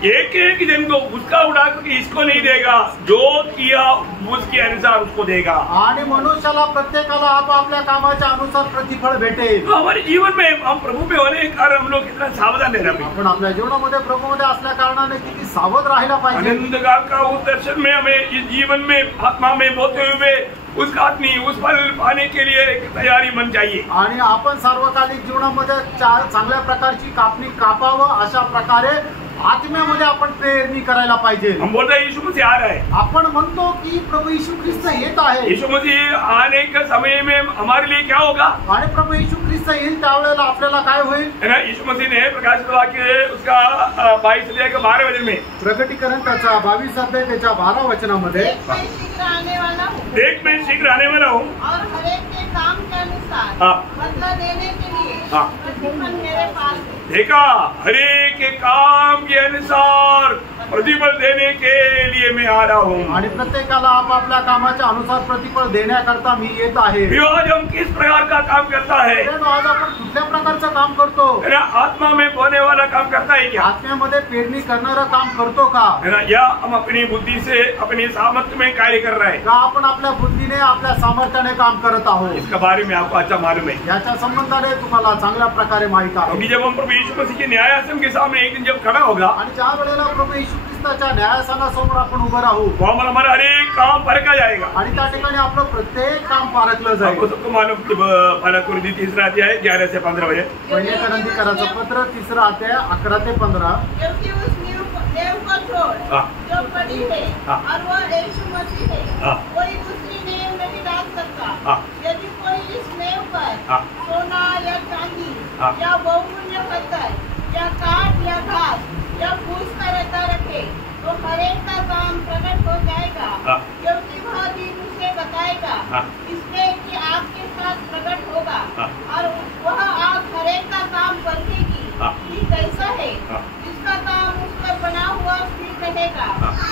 एक एक जन को उसका उठा करके इसको नहीं देगा, जो किया उसके अनुसार उसको देगा। आणि मनुष्याला प्रत्येकाला आपापल्या कामाच्या अनुसार प्रतिफळ भेटेल। तो हमारे जीवन में हम प्रभु में होने के कारण हम लोग कितना सावधान रहना चाहिए। आपण आपल्या जीवनामध्ये प्रभूमध्ये असल्या कारणाने किती सावध राहायला पाहिजे। अंधकार का उस दर्शन में हमें इस जीवन में आत्मा में बोते हुए उस आत्मी उस फल पाने के लिए तैयारी मन चाहिए। आणि आपण सार्वकालिक जीवनामध्ये चांगल्या प्रकारची कापणी कापावं अशा प्रकारे आत्म्यामध्ये आपण प्रेरणी करायला पाहिजे। हम बोल रहे हैं यीशु मसीह आ रहा है। आपण म्हणतो की प्रभू यीशु ख्रिस्त येत आहे। यीशु मसीह आने के समय में हमारे लिए क्या होगा? आणि प्रभू यीशु ख्रिस्त येईल त्यावेळेला आपल्याला काय होईल? है ना, यीशु मसीह ने प्रकाशित वाक्य उसका 22 अध्याय के 12 वचन में, प्रकटीकरण त्याचा 22 अध्याय त्याच्या 12 वचनामध्ये, देख मैं शीघ्र आने वाला हूँ और हर एक के काम के अनुसार बदला देने के लिए प्रतिफल मेरे पास है। देखा, हरे के काम के अनुसार प्रतिफल देने के लिए मैं आ रहा हूँ। आणि प्रत्येकाला आपापल्या कामाच्या अनुसार प्रतिफळ देण्याकरता मी येत आहे। आज हम किस प्रकार का काम करता है? आज आपण कुठल्या प्रकारचं काम करतो? है ना, आत्मा में बोने वाला काम करता है क्या? आत्म्यामध्ये पेरणी करणारं काम करतो का? है ना, या हम अपनी बुद्धि से अपनी सामर्थ्य में कार्य कर रहे हैं? का आपण आपल्या बुद्धीने आपल्या सामर्थ्याने काम करत आहोत? इसका बारे में आपको अच्छा मालूम है। याच्या संबंधाने तुम्हाला चांगल्या प्रकारे माहित आहे। क्योंकि जब हम प्रभु यीशु मसीह के न्यायासन के सामने एक दिन जब खड़ा होगा, आणि ज्या वेळेला प्रभु यीशु ख्रिस्ताच्या न्यायासनासमोर आपण उभं राहू, वहाँ पर हमारा हर एक काम परखा जाएगा। आणि त्या ठिकाणी आपलं प्रत्येक काम पारखलं जाईल। आपको सबको मालूम कि पहला कुरिन्थी 3 अध्याय 11 से 15 वचन, पहिले करंथीकराचं पत्र 3 अध्याय 11 ते 15, क्योंकि उस नेव को छोड़ जो बड़ी है और वह यीशु मसीह है, कोई दूसरी नेव नहीं डाल सकता। यदि कोई इस नेव पर सोना या चांदी या बहुमूल्य पत्थर या काठ या घास या फूस का रचा रखे तो हर एक का काम प्रकट हो जाएगा, क्योंकि वह दिन उसे बताएगा, इसलिए कि आपके साथ प्रकट होगा और वह आग हर एक का काम परखेगी कि कैसा है। जिसका काम उस पर बना हुआ स्थिर रहेगा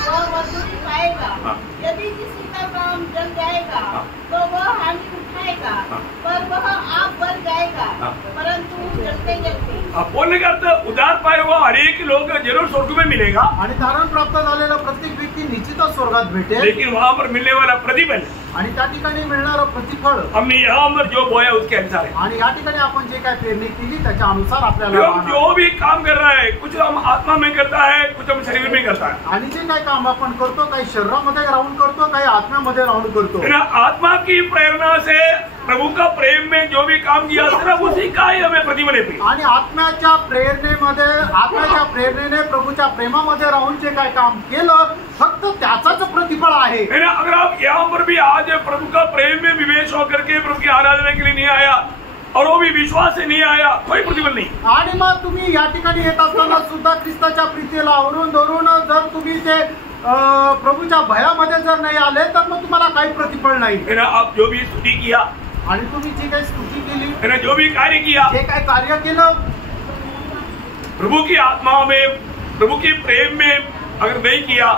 वह मजदूरी पाएगा। यदि किसी का काम जल जाएगा तो वह हानि उठाएगा, पर वह आग बढ़ जाएगा, परंतु जलते जलते। बोलने का अर्थ उदार पाए हुआ हर एक लोग जरूर स्वर्ग में मिलेगा, आणि धारण प्राप्त झालेला प्रत्येक व्यक्ती निश्चितच स्वर्गात भेटेल, लेकिन वहाँ पर मिलने वाला प्रतिफल आणि त्या ठिकाणी मिळणारं प्रतिफळ हमने यहाँ पर जो बोया उसके अनुसार है। आणि या ठिकाणी आपण जे काय पेरणी केली त्याच्या अनुसार आपल्याला हम जो भी काम कर रहा है, कुछ हम आत्मा में करता है, कुछ हम शरीर में करता है। आणि जे काय काम आपण करतो, काही शरीरामध्ये राहून करतो, काही आत्म्यामध्ये राहून करतो। आत्मा की प्रेरणा से प्रभु का प्रेम में जो भी काम किया सिर्फ उसी का ही हमें प्रतिफल है। आणि आत्म्याच्या प्रेरणेने प्रभूच्या प्रेमामध्ये राहून जे काय काम केलं फक्त त्याचाच प्रतिफळ आहे। अगर आप यहाँ पर भी आज प्रभु का प्रेम में विवेश होकर के प्रभु की आराधना के लिए नहीं आया और वो भी विश्वास से नहीं आया, कोई प्रतिफल नहीं। आणि मग तुम्ही या ठिकाणी येत असताना सुद्धा ख्रिस्ताच्या प्रीतीला आवरून धरून जर तुम्ही ते प्रभूच्या भयामध्ये जर नाही आले तर मग तुम्हाला काही प्रतिफळ नाही। आप जो भी स्तुति किया आणि तुम्ही जी काही स्तुती केली, जो भी कार्य किया, जे काय कार्य केलं प्रभु की आत्मा में प्रभु के प्रेम में अगर नहीं किया,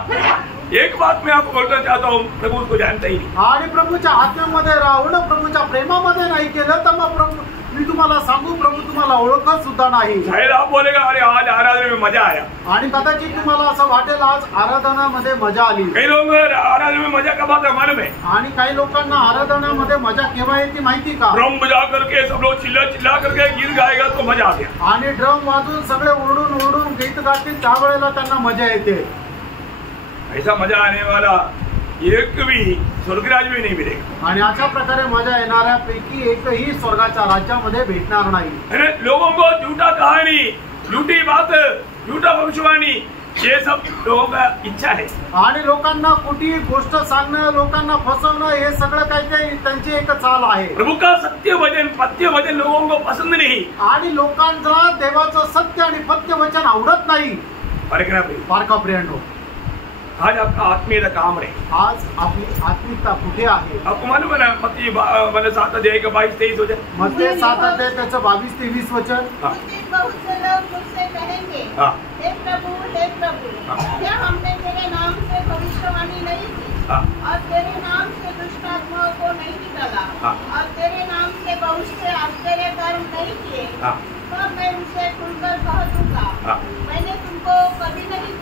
एक बात मैं आपको बोलना चाहता हूँ, प्रभु उसको जानता ही नहीं। आणि प्रभूच्या आत्म्यामध्ये राहून प्रभूच्या प्रेमामध्ये नाही केलं तर मग प्रभू, मी तुम्हाला सांगू, प्रभू तुम्हाला ओळखत सुद्धा नाही। शायद आप बोलेगा अरे आज आराधना में मजा आया, आणि कदाचित तुम्हाला असं वाटेल आज आराधनामध्ये मजा आली। काही लोग आराधना में मजा कब आता है मालूम है? आणि काही लोकांना आराधनामध्ये मजा केव्हा येते माहिती का? ड्रम बजा करके सब लोग चिल्ला करके गीत गाएगा तो मजा आ गया। आणि ड्रम वाजून सगळे ओरडून गीत गातील त्यावेळेला त्यांना मजा येते। ऐसा मजा आने वाला एक भी स्वर्गराज में नहीं मिलेगा। आणि अशा प्रकारे मजा येणाऱ्यापैकी एकही स्वर्गाच्या राज्यामध्ये भेटणार नाही। लोगों को झूठा कहानी, झूठी बात, झूठा भविष्यवाणी, ये सब लोगों का इच्छा है। आणि लोकांना खोटी गोष्ट सांगणं, लोकांना फसवणं, हे सगळं काही त्यांची एक चाल आहे। प्रभु का सत्य वचन, पथ्य वचन लोगों को पसंद नहीं। आणि लोकांना देवाचं सत्य आणि पथ्य वचन आवडत नाही। पारखा प्रियांनो, आज आपका आत्मीय काम रहे, आज आपली आत्मिकता कुठे आहे? आपको मालूम है ना, मत्ती 7 अध्याय का 22-23 वचन, मत्ती 7 अध्याय त्याचं 22-23 वचन। बहुत से लोग मुझसे कहेंगे, हे प्रभु क्या हमने तेरे नाम से भविष्यवाणी नहीं की और तेरे नाम से दुष्ट आत्माओं को नहीं निकाला और तेरे नाम से बहुत से आश्चर्य कर्म नहीं किए? तब मैं उनसे खुलकर कह दूंगा, मैंने तुमको कभी नहीं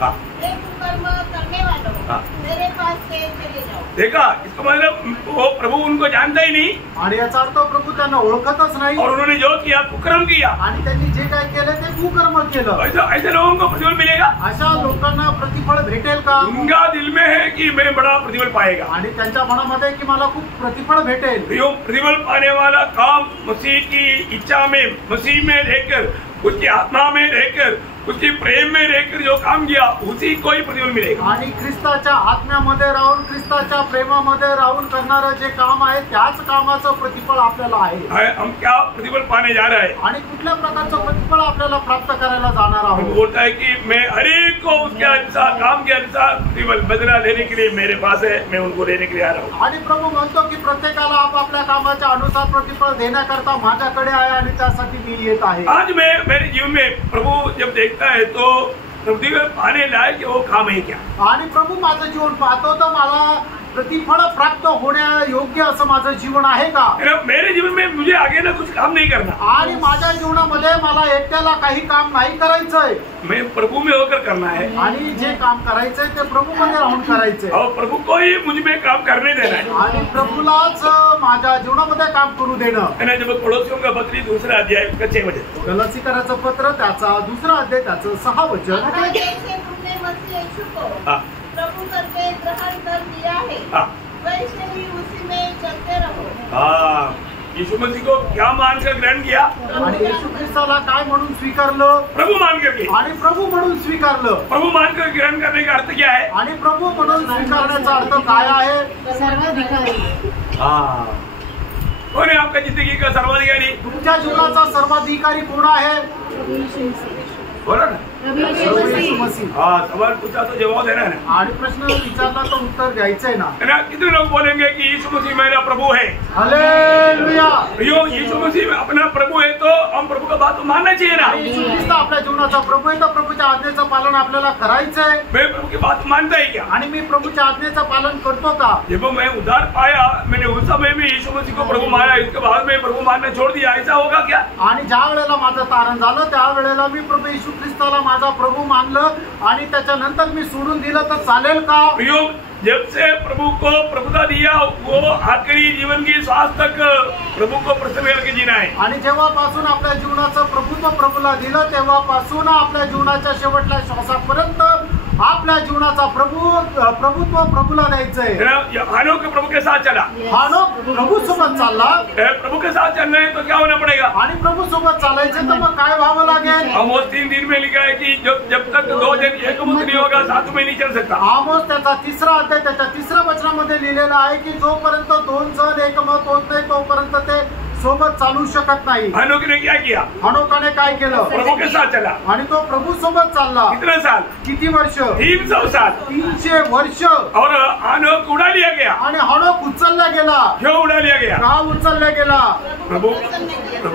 हे कुकर्म करने वालों, मेरे पास से चले जाओ। देखा, इसका मतलब वो प्रभु उनको जानता ही नहीं आणि याचा अर्थ प्रभू त्यांना ओळखतच नाही और उन्होंने जो किया कुकर्म किया। आणि त्यांनी जे काय केलं ते कुकर्म केलं। ऐसे लोगों को प्रतिफल मिलेगा? अशा लोकांना प्रतिफळ भेटेल का? उनका दिल में है कि मैं बड़ा प्रतिफल पाएगा आणि त्यांच्या मनामध्ये की मला खूप प्रतिफळ भेटेल। प्रतिफल पाने वाला काम मसीह की इच्छा में, मसीह में रहकर, उसकी आत्मा में रहकर, उसकी प्रेम में रहकर जो काम किया उसी को ही प्रतिफल मिलेगा। आणि ख्रिस्ताच्या आत्म्यामध्ये राहून, ख्रिस्ताच्या प्रेमामध्ये राहून करणारं जे काम आहे त्याच कामाचं प्रतिफळ आपल्याला आहे। हम क्या प्रतिफल पाने जा रहे हैं आणि कुठल्या प्रकारचं प्रतिफळ आपल्याला प्राप्त करायला जाणार प्रभु आहोत? बोलता है कि मैं हर एक को उसके अनुसार, काम के अनुसार प्रतिफल बदला लेने के लिए मेरे पास है, मैं उनको लेने के लिए आ रहा हूँ। आणि प्रभू म्हणतो की प्रत्येकाला आपापल्या कामाच्या अनुसार प्रतिफळ देण्याकरता माझ्याकडे आहे आणि त्यासाठी मी येत आहे। आज मैं मेरे जीवन में प्रभु जब देखता है तो प्रतिफल पाने लायक वो काम है क्या? आणि प्रभू माझं जीवन पाहतो तर मला प्रतिफळ प्राप्त होण्या योग्य असं माझं जीवन आहे का? मेरे जीवन में मुझे आगे ना कुछ काम नहीं करना आणि माझ्या जीवनामध्ये मला एकट्याला काही काम नाही करायचंय, मैं प्रभु में होकर करना है आणि जे काम करायचंय ते प्रभू मध्ये राहून करायचंय और प्रभु को ही मुझ में काम करने देना है। आणि प्रभूलाच माझ्या जीवनामध्ये काम करू देणं। जब पड़ोसियों का पत्री 2 अध्याय उसका 6 वचन, गलातीकराचं पत्र त्याचा 2 अध्याय त्याचं 6 वचन। जैसे तुमने मसीह यीशु को प्रभु करके ग्रहण कर लिया है, वैसे ही उसी में चलते रहो। यीशु मसीह को क्या मानकर ग्रहण किया? आणि येशू ख्रिस्ताला काय म्हणून स्वीकारलं? प्रभु मान करके। आणि प्रभू म्हणून स्वीकारलं। प्रभु मानकर ग्रहण करने का अर्थ क्या है? आणि प्रभू म्हणून स्वीकारण्याचा अर्थ काय आहे? सर्वाधिकारी। कौन है आपका जिंदगी का सर्वाधिकारी? तुमच्या जीवनाचा सर्वाधिकारी कोण आहे? बोला ना। येशू मसीह। सवाल पूछा तो जवाब देना है ना। आणि प्रश्न विचारला तो उत्तर द्यायचंय ना। कितने लोग बोलेंगे कि यीशु मसीह मेरा प्रभु है? हालेलुया। यीशु मसीह अपना प्रभु है तो हम प्रभु का बात मानना चाहिए ना। येशू ख्रिस्त आपल्या जीवनाचा प्रभू आहे तर प्रभूच्या आज्ञेचं पालन आपल्याला करायचंय। मैं प्रभु की बात मानता है क्या? आणि मी प्रभूच्या आज्ञेचं पालन करतो का? जब मैं उद्धार पाया, मैंने उस समय में यीशु मसीह को प्रभु माना, इसके बाद में प्रभु मानना छोड़ दिया, ऐसा होगा क्या? आणि ज्या वेळेला माझं तारण झालं त्या वेळेला मी प्रभू येशू ख्रिस्ताला माझा प्रभू मानलं आणि त्याच्यानंतर मी सोडून दिलं तर चालेल का? जब से प्रभु को प्रभुता दिया वो आखिरी जीवन की श्वास तक प्रभु को प्रसन्न करके जीना है। आणि जेव्हापासून आपल्या जीवनाचं प्रभुत्व प्रभूला दिलं तेव्हापासून आपल्या जीवनाच्या शेवटच्या श्वासापर्यंत आपल्या जीवनाचा प्रभुत्व प्रभूला द्यायचंय। हानोक प्रभु के साथ चला, हानोक प्रभू सोबत चालला। प्रभु के साथ चलना है तो क्या होना पड़ेगा? आणि प्रभू सोबत चालायचं तर मग काय व्हावं लागेल? आमोस 3:3 में लिखा है कि जब तक 2 जन एकमत नहीं होगा साथ में नहीं चल सकता। आमोस त्याचा 3रा अध्याय त्याच्या 3ऱ्या वचनामध्ये लिहिलेलं आहे की जोपर्यंत 2 जण एकमत होत नाही तोपर्यंत ते सोबत चालू शकत नाही। हनोक ने क्या किया? हनोकाने काय केलं? प्रभु के साथ चला आणि तो प्रभू सोबत चालला। कितने साल? किती वर्ष? 300 साल। 300 वर्ष। और हनोक उड़ा लिया गया। आणि हनोक उचलला गेला। क्यों उड़ा लिया गया? का उचलला गेला? प्रभु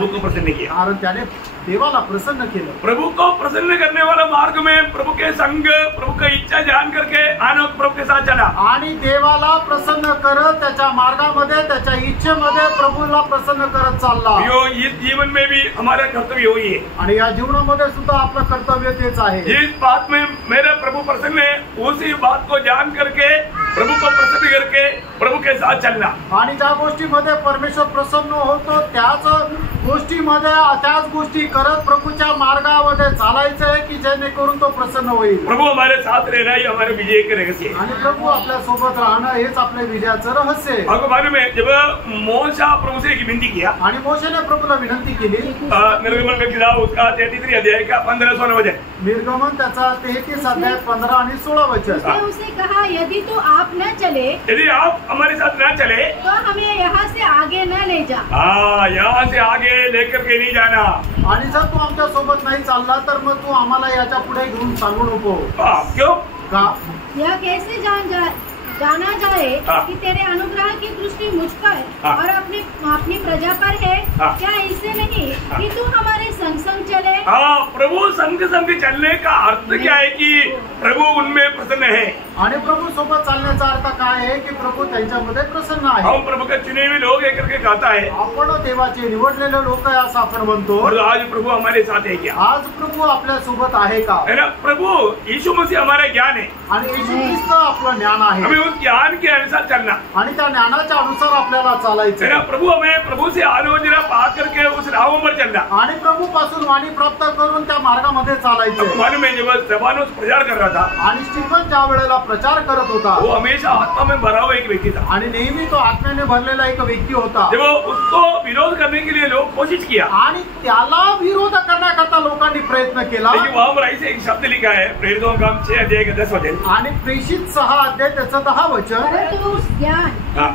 को प्रसन्न किया। कारण त्याने देवाला प्रसन्न केलं। प्रभु को प्रसन्न करने वाला मार्ग में प्रभु के संग, प्रभु की इच्छा जान करके हनोक प्रभु के साथ चला। आणि देवाला प्रसन्न करत त्याच्या मार्गामध्ये त्याच्या इच्छेमध्ये प्रभूला प्रसन्न करत चालला। इस जीवन में भी हमारा कर्तव्य वही है। आणि या जीवनामध्ये सुद्धा आपलं कर्तव्य तेच आहे। जिस बात में मेरा प्रभु प्रसन्न है उसी बात को जान करके प्रभु को प्रसन्न करके प्रभु के साथ चलना। आणि ज्या गोष्टीमध्ये परमेश्वर प्रसन्न होतो त्याच गोष्टी करत प्रभूच्या मार्गामध्ये चालायचंय की जेणेकरून तो प्रसन्न होईल। प्रभु हमारे साथ रहना ही हमारे विजय के रहस्य है। आणि प्रभू आपल्या सोबत राहणं हेच आपल्या विजयाचं रहस्य आहे। आपको मालूम है जब मोशा प्रभु से एक विनती किया, आणि मोशेने प्रभूला विनंती केली। निर्गमन का किताब उसका 33 अध्याय का 15-16 वचन। निर्गमन त्याचा 33 अध्याय 15 आणि 16 वचन। उसने उसे कहा यदि तो आप न चले, यदि आप हमारे साथ न चले तो हमें यहाँ से आगे न ले जा। यहाँ से आगे लेकर के नहीं जाना। आणि जर तू आमच्या सोबत नाही चालला तर मग तू आम्हाला याच्या पुढे घेऊन चालू नको। क्यों? का? यह कैसे जाना जाए कि तेरे अनुग्रह की दृष्टि मुझ पर और अपनी प्रजा पर है? क्या इससे नहीं कि तू हमारे संग संग चले? प्रभु संग संग चलने का अर्थ क्या है कि प्रभु उनमें प्रसन्न है। आणि प्रभु सोबत चालण्याचा अर्थ काय आहे की प्रभु त्यांच्यामध्ये प्रसन्न आहे. हम प्रभु के चुने हुए लोग है करके कहता है. आपण देवाचे निवडलेले लोक आहे असं आपण म्हणतो. और आज प्रभु हमारे साथ है क्या? आज प्रभु आपल्या सोबत आहे का? है ना. प्रभु यीशु मसीह हमारा ज्ञान है आणि येशू ख्रिस्त आपलं ज्ञान आहे. हमें उस ज्ञान के अनुसार चलना आणि त्या ज्ञानाच्या अनुसार आपल्याला चालायचं है ना. प्रभु हमें प्रभु से आलोचना पा करके उस राहों पर चलना. आणि प्रभु पासून वाणी प्राप्त करून त्या मार्गामध्ये चालायचं. मन में जब स्तेफानोस प्रचार कर रहा था आणि स्टीफन ज्या वेळेला प्रचार करत होता वो हमेशा आत्मा में भरा हुआ एक व्यक्ति था. आणि नेहमी तो आत्म्याने भरलेला एक व्यक्ती होता. जब उसको विरोध करने के लिए लोग कोशिश किया आणि त्याला विरोध करण्याकरता लोकांनी प्रयत्न केला. लेकिन वहां पर ऐसे एक शब्द लिखा है प्रेरितों का काम 6 अध्याय का 10 वचन. आणि प्रेषित 6 अध्याय त्याचं 10 वचन. परंतु उस ज्ञान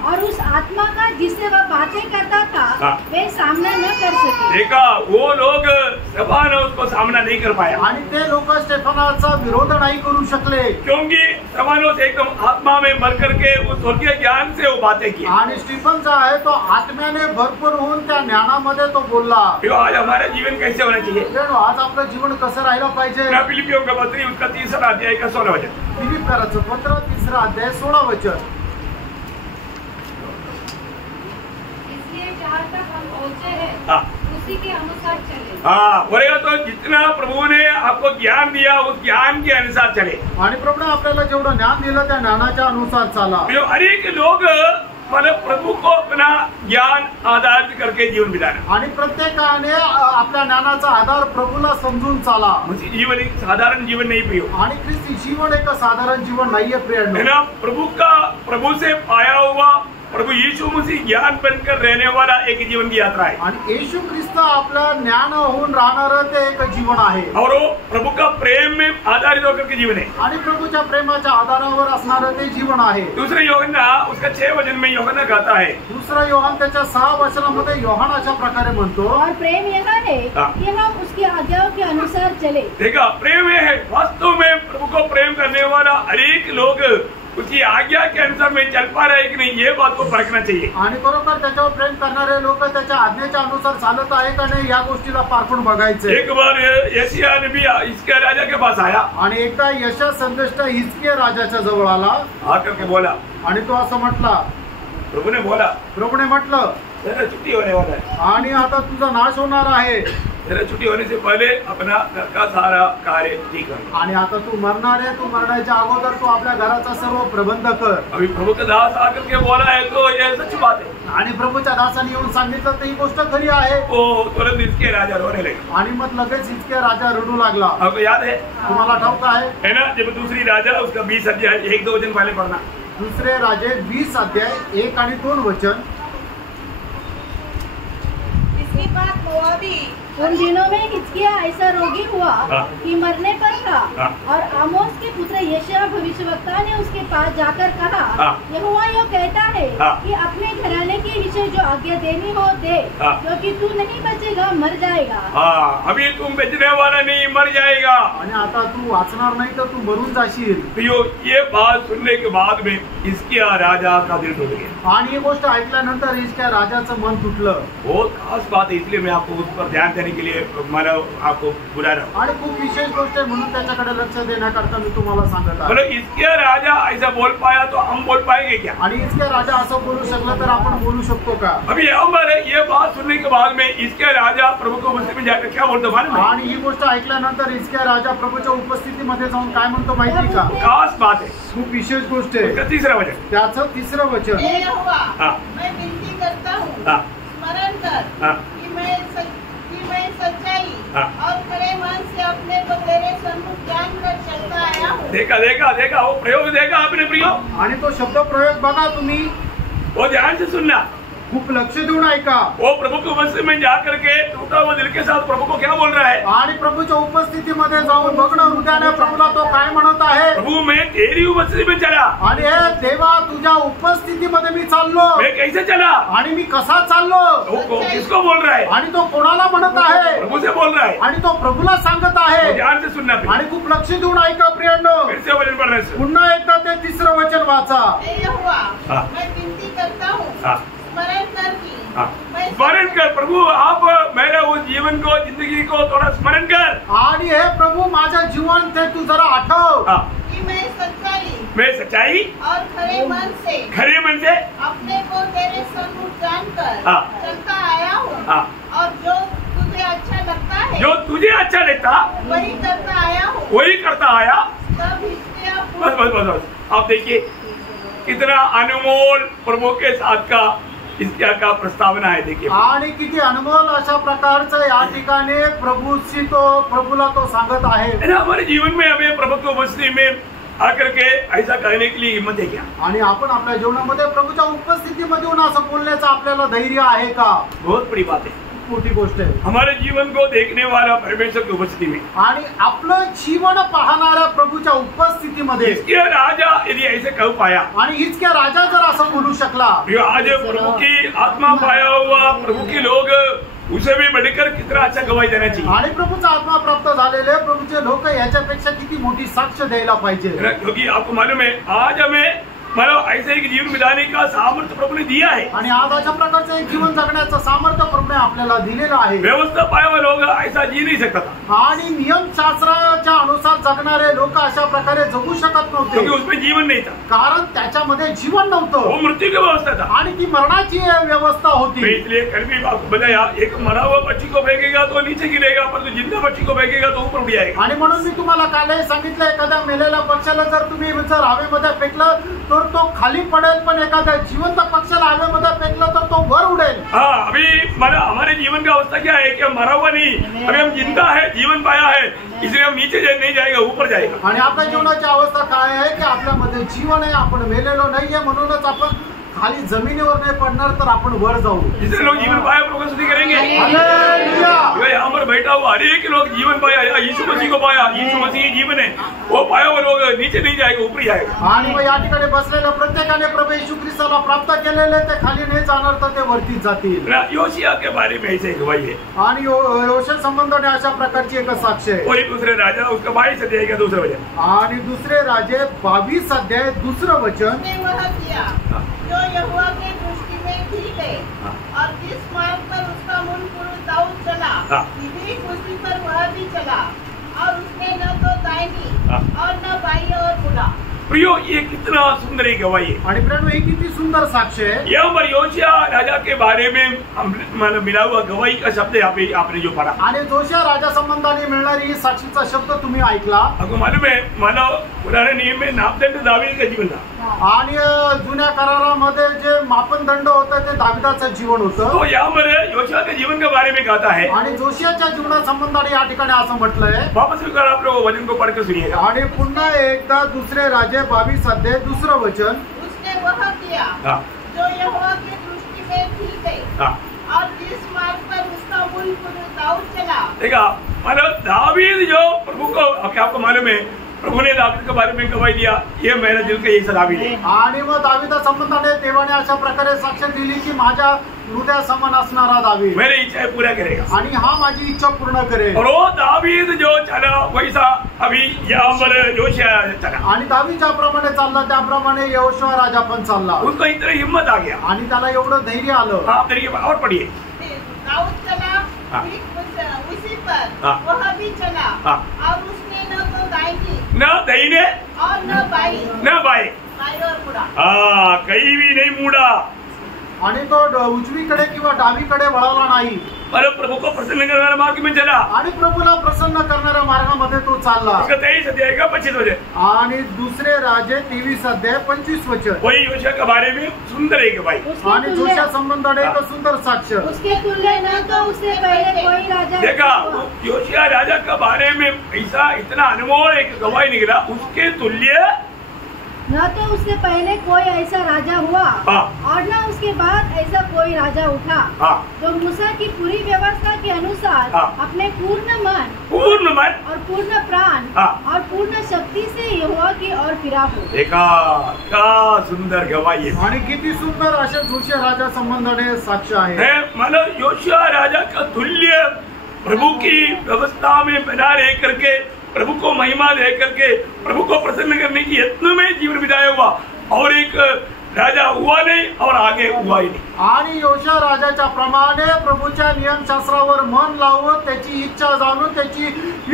और उस आत्मा का जिससे वह बातें करता था वे सामना न कर सके. देखा वो लोग स्तेफानोस को सामना नहीं कर पाया आणि ते लोक स्टेफनाचा विरोध नाही करू शकले क्योंकि स्तेफानोस एकदम आत्मा में भर करके उस स्वर्गीय ज्ञान से वो बातें की. आणि स्टीफन जो आहे तो आत्म्याने भरपूर होऊन त्या ज्ञानामध्ये तो बोलला. आज हमारा जीवन कैसे होना चाहिए? आज आपलं जीवन कसं राहिलं पाहिजे? फिलिपियों का पत्री उसका 3 अध्याय का 16 वचन. फिलिपियराचं पत्र 3 अध्याय 16 वचन. इसलिए जहाँ तक हम पहुँचे हैं उसी के अनुसार चले. बोलेगा तो जितना प्रभु ने आपको ज्ञान दिया उस ज्ञान के अनुसार चले. आणि प्रभूने आपल्याला जेवढं ज्ञान दिलं त्या ज्ञानाच्या अनुसार चाला. अनेक लोग मतलब प्रभु को अपना ज्ञान आधारित करके जीवन बिताना. आणि प्रत्येकाने आपल्या ज्ञानाचा आधार प्रभूला समजून चाला. म्हणजे जीवन एक साधारण जीवन नहीं प्रियो. आणि ख्रिस्ती जीवन एक साधारण जीवन नाहीये प्रियांनो. है ना. प्रभु से पाया हुआ प्रभु यीशु मसीह ज्ञान बनकर रहने वाला एक जीवन की यात्रा है. आणि येशू ख्रिस्त आपला ज्ञान होऊन राहणारं ते एक जीवन आहे. और वो प्रभु का प्रेम में आधारित होकर के जीवन है. आणि प्रभूच्या प्रेमाच्या आधारावर असणारं ते जीवन आहे. दूसरे यूहन्ना उसका 6 वचन में यूहन्ना कहता है. दुसरा योहान त्याच्या 6 वचनामध्ये योहान अशा प्रकारे म्हणतो. और प्रेम यह है कि हम उसकी आज्ञाओं के अनुसार चले. देखा प्रेम ये है वास्तव में प्रभु को प्रेम करने वाला अनेक लोग उसकी आज्ञा के अनुसार में चल पा रहे कि नहीं ये बात को परखना चाहिए. आणि बरोबर त्याच्यावर प्रेम करणारे लोक त्याच्या आज्ञेच्या अनुसार चालत आहे का नाही या गोष्टीला पारखून बघायचे. एक बार यशायाह नबी इसके राजा के पास आया आणि एकदा यशा संदेष्टा हिजकिया राजाच्या जवळ आला. आकर के बोला आणि तो असं म्हटला. प्रभुने म्हटलं तेरा छुट्टी होने वाला है. आणि आता तुझा नाश होणार आहे. तेरा छुट्टी होने से पहले अपना घर का सारा कार्य ठीक कर. आणि आता तू मरणार आहे. तू मरण्याच्या अगोदर तू आपल्या घराचा सर्व प्रबंध कर. अभी प्रभु का दास आकर के बोला है तो ये सच बात है. आणि प्रभूच्या दासाने येऊन सांगितलं तर ही गोष्ट खरी आहे. वो तुरंत इसके राजा रोने लगे. आणि मग लगेच इतके राजा रडू लागला. आपको याद है? तुम्हाला ठाऊक आहे ना. जब दूसरी राजा उसका 20 अध्याय 1-2 वचन पहले पढ़ना. दुसरे राजे 20 अध्याय 1 आणि 2 वचन. इसके बाद मोआबी उन दिनों में हिजकिय्याह ऐसा रोगी हुआ कि मरने पर था. और आमोस के पुत्र यशायाह भविष्यवक्ता ने उसके पास जाकर कहा यहोवा यह कहता है कि अपने घराने के विषय जो आज्ञा देनी हो दे क्योंकि तू नहीं बचेगा मर जाएगा. अभी तुम बचने वाला नहीं मर जाएगा. आणि आता तू वाचणार नाही तर तू मरून जाशील. प्रियो ये बात सुनने के बाद में हिजकिय्याह राजा का दिल टूट गया. आणि ही गोष्ट ऐकल्यानंतर हिजकिय्याह राजाचं मन तुटलं. बहुत खास बात है इसलिए मैं आपको उस पर ध्यान के लिए मला आपको बुला रहा हूं. आणि खूप विशेष गोष्ट आहे म्हणून त्याच्याकडे लक्ष देण्याकरता मी तुम्हाला सांगत आहे. मतलब इसके राजा ऐसा बोल पाया तो हम बोल पाएंगे क्या? आणि इसके राजा असं बोलू शकलं तर आपण बोलू शकतो का? अभी हमारे ये बात सुनने के बाद में इसके राजा प्रभु को उपस्थिति में जाकर क्या बोलतो मालूम है? आणि ही गोष्ट ऐकल्यानंतर इसके राजा प्रभूच्या उपस्थितीमध्ये जाऊन काय म्हणतो माहिती का? खास बात है. खूप विशेष गोष्ट आहे. 3रं वचन. त्याचं 3रं वचन. हे यहोवा मैं विनती करता हूँ स्मरण कर कि मैं सच्चाई और खरे मन से अपने को तेरे सम्मुख जान कर चलता आया हूँ. देखा वो प्रयोग देखा आपने प्रियो. आणि तो शब्द प्रयोग बघा तुम्ही. वो ध्यान से सुनना. खूप लक्ष देऊन ऐका. वो प्रभु की उपस्थिति में जाकर के टूटा हुआ दिल के साथ प्रभु को क्या बोल रहा है? आणि प्रभूच्या उपस्थितीमध्ये जाऊन बघणं हृदयाने प्रभूला तो काय म्हणत आहे? प्रभु मैं तेरी उपस्थिति में चला. आणि हे देवा तुझ्या उपस्थितीमध्ये मी चाललो. मैं कैसे चला? आणि मी कसा चाललो? वो किसको बोल रहा है? आणि तो कोणाला म्हणत आहे? प्रभु से बोल रहा है. आणि तो प्रभूला सांगत आहे. ध्यान से सुनना. आणि खूप लक्ष देऊन ऐका प्रियांनो. फिर से वचन पढ़ने से पुन्हा एकदा ते 3रं वचन वाचा. हे यहोवा मैं विनती करता हूँ स्मरण कर की स्मरण कर. प्रभु आप मेरे उस जीवन को जिंदगी को थोड़ा स्मरण कर. आणि हे प्रभु माझं जीवन ते तू जरा आठव. कि मैं सच्चाई मैं सच्चाई और खरे मन से अपने को तेरे सन्मुख जानकर चलता आया हूँ, और जो तुझे अच्छा लगता वही करता आया। तब हिजकिय्याह बस आप देखिए कितना अनमोल प्रभु के साथ का हिजकिय्याह का प्रस्तावना आहे. देखिए आणि किती अनमोल अशा प्रकारचं या ठिकाणी प्रभूला तो सांगत आहे. हमारे जीवन में हमें प्रभु की उपस्थिति में आकर के ऐसा करने के लिए हिम्मत है क्या? आणि आपण आपल्या जीवनामध्ये प्रभूच्या उपस्थितीमध्ये येऊन असं बोलण्याचं आपल्याला धैर्य आहे का? बहुत बड़ी बात है, मोठी गोष्ट आहे. हमारे जीवन को देखने वाला परमेश्वर की उपस्थिति में आणि आपलं जीवन पाहणाऱ्या प्रभूच्या उपस्थितीमध्ये हिजकिय्याह राजा यदि ऐसे कह पाया, आणि हिजकिय्याह राजा जर असं बोलू शकला, आज प्रभु की आत्मा पाया हुआ प्रभु के लोग उसे भी बढ़कर कितना अच्छा गवाही देना चाहिए. आणि प्रभूचा आत्मा प्राप्त झालेले प्रभूचे लोक याच्यापेक्षा किती मोठी साक्ष द्यायला पाहिजे. क्योंकि आपको मालूम है आज हमें मतलब ऐसे एक जीवन बिताने का सामर्थ्य प्रभु ने दिया है. आणि आज अशा प्रकारचं एक जीवन जगण्याचं सामर्थ्य प्रभूने आपल्याला दिलेलं आहे. व्यवस्था पाया हुआ लोग ऐसा जी नहीं सकता. आणि नियमशास्त्राच्या अनुसार जगणारे लोक अशा प्रकारे जगू शकत नव्हते, क्योंकि उसमें जीवन नहीं था, कारण त्याच्यामध्ये जीवन नव्हतं. वो मृत्यु की व्यवस्था था आणि ती मरणाची व्यवस्था होती. इसलिए कल भी आपको बताया, एक मरा हुआ पक्षी को फेंकेगा तो नीचे गिरेगा, परंतु जिंदा पक्षी को फेंकेगा तो ऊपर उड़ जाएगा. आणि म्हणून मी तुम्हाला कालही सांगितलं, एखाद्या मेलेल्या पक्षाला जर तुम्ही जर हवेमध्ये फेकलं तर तो खाली पडेल, पण एखाद्या जिवंत पक्षाला हवेमध्ये फेकलं तर तो वर उडेल. अभी हमारे जीवन का अवस्था क्या है कि हम मरा हुआ नहीं, अभी हम जिंदा है, जीवन पाया है, इसलिए हम नीचे नहीं जाएगा, ऊपर जाएगा. आणि आपल्या जीवनाची अवस्था काय आहे की आपल्यामध्ये जीवन आहे, आपण मेलेलो नाहीये, म्हणूनच आपण खाली जमिनीवर नाही पडणार, तर आपण वर जाऊ. जितने लोग जीवन पाया प्रभु स्तुति करेंगे. हालेलुया. यहाँ पर बैठा हुआ हर एक लोग जीवन पाया, यीशु मसीह को पाया, यीशु मसीह के जीवन है, वो पाया हुआ लोग नीचे नहीं जाएगा, ऊपर जाएगा. आणि मग या ठिकाणी बसलेल्या प्रत्येकाने प्रभू येशू ख्रिस्ताला प्राप्त केलेले ते खाली नाही जाणार, तर ते वरती जातील. योशिया के बारे में ऐसे गवाही है. आणि योशिया संबंधाने अशा प्रकारची एक साक्ष आहे. कोई दूसरे राजा उसका 22 अध्याय का दूसरा वचन. आणि दुसरे राजे 22 अध्याय दुसरं वचन. जो यहोवा के दृष्टि में ठीक है, और जिस मार्ग पर उसका मूल पुरुष दाऊद चला, उसी पर वह भी चला, और उसने न तो दाहिनी और न बाईं ओर मुड़ा. प्रियो, ये कितना सुंदर एक गवाही है. आणि प्रेम, ही किती सुंदर साक्ष आहे. यहाँ पर योशिया राजा के बारे में मतलब मिला हुआ गवाही का शब्द आपने जो पढ़ा, आणि जोशिया राजा संबंधाने मिळणारी ही साक्षीचा शब्द तुम्ही ऐकला. आपको मालूम है, मानव पुराने नियम में नापदंड दावीद का जीवन था. आणि जुन्या करारामध्ये जे मापनदंड होतं ते दाविदाचं जीवन होतं. तो यहाँ पर योशिया के जीवन के बारे में कहता है. आणि जोशियाच्या जीवना संबंधाने या ठिकाणी असं म्हटलंय. वापस भी आप लोग वचन को पढ़कर सुनिएगा. आणि पुन्हा एकदा दुसरे राजे 22 अध्याय दुसरं वचन. उसने वह किया जो यहोवा की दृष्टि में ठीक है, और जिस मार्ग पर उसका मूल पुरुष दाऊद चला. देखा, मतलब दावीद जो प्रभु को, आपको मालूम है प्रभु ने दावीद के बारे में गवाही दिया, ये मेरा दिल का यही दावीद है. आणि मग दावीदा संबंधाने देवाने अशा प्रकारे साक्ष दिली की माझ्या हृदया समान असणारा दावीद मेरी इच्छा पूरा करेगा, आणि हा माझी इच्छा पूर्ण करेल. और वो दावीद जो चला वैसा अभी यहाँ पर योशिया चला. आणि दावीद ज्याप्रमाणे चालला त्याप्रमाणे यहोशुआ राजा पण चालला. उसको इतना हिम्मत आ गया, आणि त्याला एवढं धैर्य आलं. आप देखिए और पढ़िए. दाऊद चला उसी पर वह भी चला, और उसने न तो दाहिने और न बाईं ओर मुड़ा. कहीं भी नहीं मुड़ा. आणि तो उजवीकडे किंवा डावीकडे वळाला नाही. पर प्रभु को प्रसन्न करणाऱ्या मार्ग में चला. आणि प्रभूला प्रसन्न करणाऱ्या मार्गामध्ये तो चालला. 23 अध्याय का 25 वचन. आणि दुसरे राजे 23 अध्याय 25 वचन. वही योशिया के बारे में सुंदर एक भाई. आणि जोशिया संबंधाने एक सुंदर साक्ष. उसके तुल्य न तो उससे पहले कोई राजा. देखा, योशिया राजा के बारे में ऐसा इतना अनमोल एक गवाही निकला, उसके तुल्य न तो उससे पहले कोई ऐसा राजा हुआ, और न उसके बाद ऐसा कोई राजा उठा, जो मूसा की पूरी व्यवस्था के अनुसार अपने पूर्ण मन और पूर्ण प्राण और पूर्ण शक्ति से यहोवा की ओर फिरा हो. देखा, क्या सुंदर गवाही है. आणि किती सुंदर अशा जोशिया राजा संबंधाने साक्ष आहे. मतलब योशिया राजा का तुल्य प्रभु की व्यवस्था में बना रह करके, प्रभु को महिमा दे करके, प्रभु को प्रसन्न करने की यत्न में जीवन बिताया हुआ और एक राजा हुआ नहीं और आगे हुआ ही नहीं. आणि योशिया राजाच्या प्रमाणे प्रभूच्या नियमशास्त्रावर मन लावत, त्याची इच्छा जाणून त्याची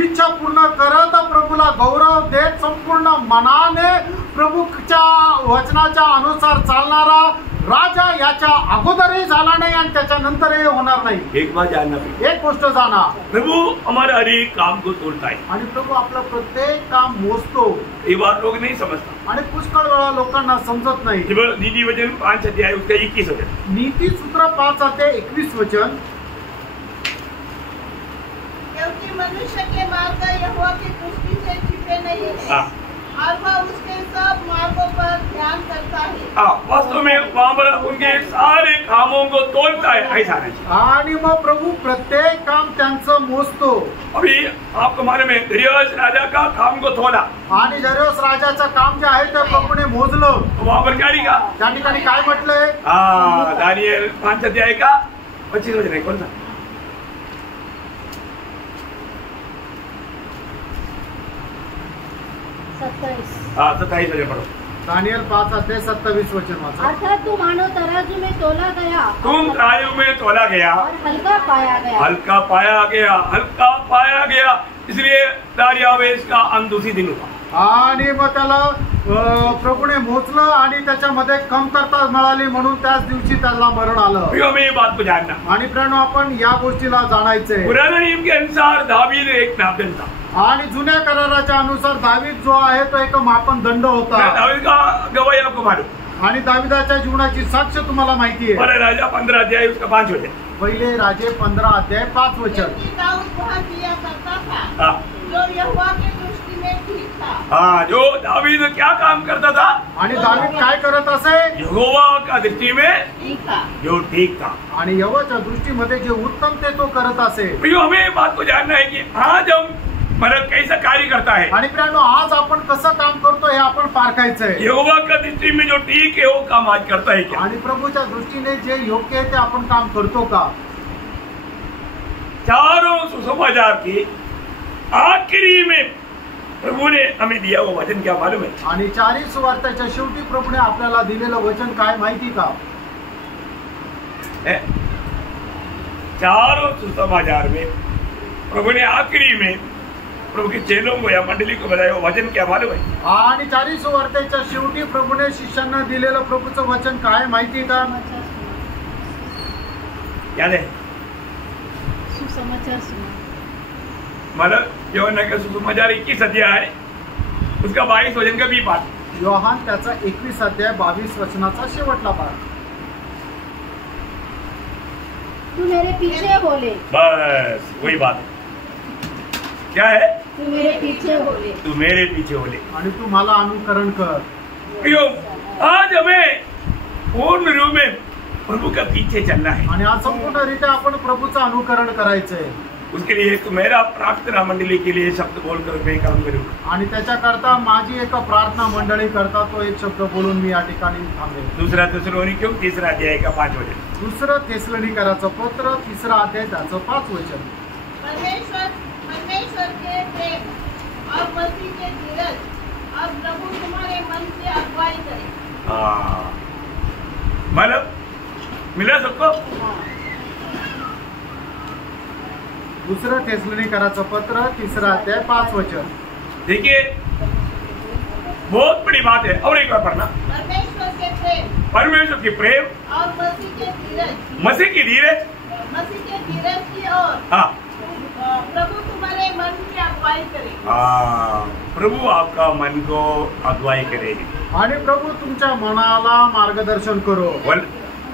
इच्छा पूर्ण करत, प्रभूला गौरव देत संपूर्ण मनाने प्रभू वचनाच्या अनुसार चालणारा राजा याच्या अगोदरही झाला नाही आणि त्याच्या नंतरही होणार नाही. एक बात जानना, एक गोष्ट जाणा, प्रभु हमारे हर एक काम को तोड़ता है आणि प्रभू आपलं प्रत्येक काम मोजतो. ये बात लोग नहीं समझता. आणि पुष्कळ वेळा लोकांना समजत नाही. नीति वचन 5 अध्याय उसका 21 वचन, नीति सूत्र 5:21 वचन, क्योंकि मनुष्य के मार्ग यहोवा की दृष्टि से छिपे नहीं है और वह उसके सब मार्गों पर ध्यान करता है. वास्तव में वहाँ पर उनके सारे कामों को तोलता है, ऐसा नहीं. आणि मग प्रभू प्रत्येक काम त्यांचं मोजतो. अभी आपको मालूम है दरियास राजा का काम को तोला आणि दरियास राजाचं काम जे आहे ते प्रभूने मोजलं. वहाँ पर क्या लिखा? त्या ठिकाणी काय म्हटलंय? दानियल 5 अध्याय का 25 वचन है. कौन सा? 27 वचन पढ़ो. दानियल 5:27 वचन वाचा. अर्थात तू मानो तराजू में तोला गया, तुम तराजू में तोला गया और हल्का पाया गया. हल्का पाया गया, हल्का पाया गया. इसलिए दारियावेश का अंत उसी दिन हुआ. आणि मग त्याला प्रभूने मोजलं आणि त्याच्यामध्ये कमतरता मिळाली म्हणून त्याच दिवशी त्याला मरण आलं. हमें ये बात को जानना. आणि प्रेरणा आपण या गोष्टीला जाणायचंय. पुराने नियम के अनुसार दावीद एक नापन था आणि जुन्या कराराच्या अनुसार दावीद जो आहे तो एक मापन दंड होता. दावीद का गवाही आपको मालूम. आणि दाविदाच्या जीवनाची साक्ष तुम्हाला माहिती आहे. पहले राजा 15 अध्याय उसका 5 वचन. पहिले राजे 15 अध्याय 5 वचन. क्योंकि दाऊद वह किया करता था जो यहोवा की दृष्टि में ठीक था. जो दावीद क्या काम करता था? आणि दावीद काय करत असे? यहोवा का दृष्टि में ठीक था. जो ठीक था. आणि यहोवाच्या दृष्टीमध्ये जे उत्तम ते तो करत असे. हमें बात को जानना है कि आज हम मतलब कैसा कार्य करता है. आणि प्रियानो आज आपण कसं काम करतो हे आपण पारखायचंय. यहोवा का दृष्टि में जो ठीक है वो काम आज करता है क्या? आणि प्रभूच्या दृष्टीने जे योग्य आहे ते आपण काम करतो का? चारों सुसमाचार की आखिरी में प्रभु ने हमें दिया वो वचन क्या मालूम है? आणि 40 सुवार्त्याच्या शेवटी प्रभूने आपल्याला दिलेलं वचन काय माहिती का? चारों सुसमाचार में प्रभु ने आखिरी में प्रभु के चेलों को या मंडली को बताया वो वचन क्या मालूम है? आणि 40 सुवार्त्याच्या शेवटी प्रभूने शिष्यांना दिलेलं प्रभूचं वचन काय माहिती का? याद है? सुसमाचार सुना. मतलब यूहन्ना का सुसमाचार 21 अध्याय है उसका 22 वचन का बी पाठ. योहान त्याचा 21 अध्याय 22 वचनाचा शेवटला पाठ. तू मेरे पीछे बोले. बस वही बात है. क्या है? तू मेरे पीछे बोले. तू मेरे पीछे बोले. आणि तू मला अनुकरण कर. आज हमें पूर्ण रूप में प्रभु का पीछे चलना है. आणि आज संपूर्णरित्या आपण प्रभूचं अनुकरण करायचंय. उसके लिए तो मेरा प्रार्थना मंडली के लिए शब्द बोलकर मैं काम करूंगा. आणि त्याच्याकरता माझी एक प्रार्थना मंडळी करता तो एक शब्द बोलून मी या ठिकाणी थांबेल. दूसरा थिस्सलुनीकियों 3 अध्याय का 5 वचन. दुसरं थिस्सलुनीकराचं पत्र 3 अध्याय त्याचं 5 वचन. परमेश्वर के प्रेम और मसीह के धीरज और प्रभु तुम्हारे मन से अगुवाई करे. मतलब मिला सबको. दुसरं थिस्सलुनीकराचं पत्र 3 अध्याय 5 वचन. देखिए बहुत बड़ी बात है. और एक बार पढ़ना. परमेश्वर के प्रेम, परमेश्वर की प्रेम और मसीह के धीरज, मसीह की धीरज, मसीह के धीरज की ओर हाँ प्रभु तुम्हारे मन की अगुवाई करेगी. प्रभु आपका मन को अगुवाई करेगी. आणि प्रभू तुमच्या मनाला मार्गदर्शन करो.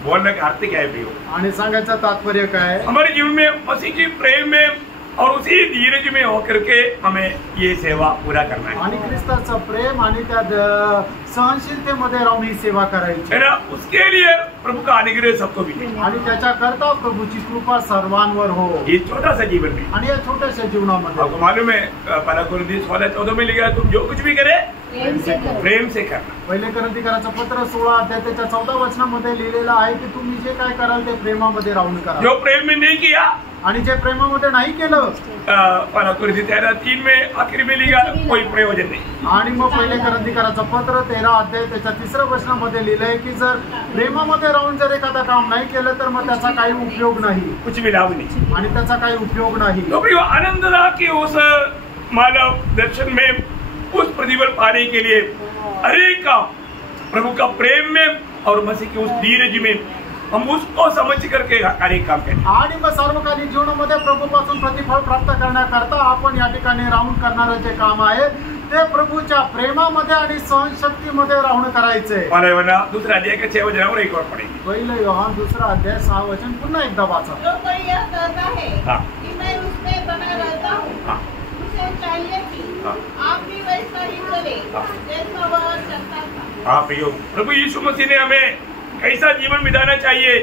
बोलने का अर्थ क्या है भैया? आणि सांगायचं तात्पर्य काय? हमारे जीवन में मसीह की प्रेम में और उसी धीरज में होकर के हमें ये सेवा पूरा करना है. आणि ख्रिस्ताचं प्रेम आणि त्या सहनशीलतेमध्ये राहून ही सेवा करायची है ना. उसके लिए प्रभु का अनुग्रह सबको मिले. आणि त्याच्याकरता प्रभूची कृपा सर्वांवर हो. ये छोटा सा जीवन में आणि या छोट्याशा जीवनामध्ये आपको मालूम है 1 कोरिन्थियों 16:14 में लिखा है तुम जो कुछ भी करे प्रेम से करना. पहिले कोरिन्थीकराचं पत्र 16 अध्याय त्याच्या 14 वचनामध्ये लिहिलेलं आहे की तुम्ही जे काय कराल ते प्रेमामध्ये राहून करा. जो प्रेम में नहीं किया आणि जे प्रेमामध्ये नाही केलं 1 कोरिन्थियों 3 में आखिर में लिखा कोई प्रयोजन नहीं. आणि मग पहिले कोरिन्थीकराचं पत्र 13 अध्याय त्याच्या 3 वचनामध्ये लिहिलंय की जर प्रेमामध्ये राहून जर एखादा काम नाही केलं तर मग त्याचा काही उपयोग नाही. कुछ भी लाभ नहीं. आणि त्याचा काही उपयोग नाही. तो प्रिय आनंददा के उस मानव दर्शन में उस प्रतिफल पाने के लिए हर एक काम प्रभु का प्रेम में और मसीह की उस धीरज में हम उसको समझ करके कार्य काम करें। आणि मग सार्वकालिक जीवनामध्ये प्रभूपासून प्रतिफळ प्राप्त करण्याकरता आपण या ठिकाणी राहून करणारं जे काम आहे ते प्रभूच्या प्रेमामध्ये आणि सहनशक्तीमध्ये राहून करायचंय। दुसरा अध्याय का 6 वचनावर एक बार पढ़ेंगे। पहिलं योहान 2 अध्याय 6 वचन पुन्हा एकदा वाचा। जो कोई यह कहता है कि मैं उसमें बना रहता हूँ, उसे चाहिए कि आप भी वैसा ही करें जैसा वह करता था। हाँ प्रियो, प्रभु यीशु मसीह ने हमें कैसा जीवन बिताना चाहिए,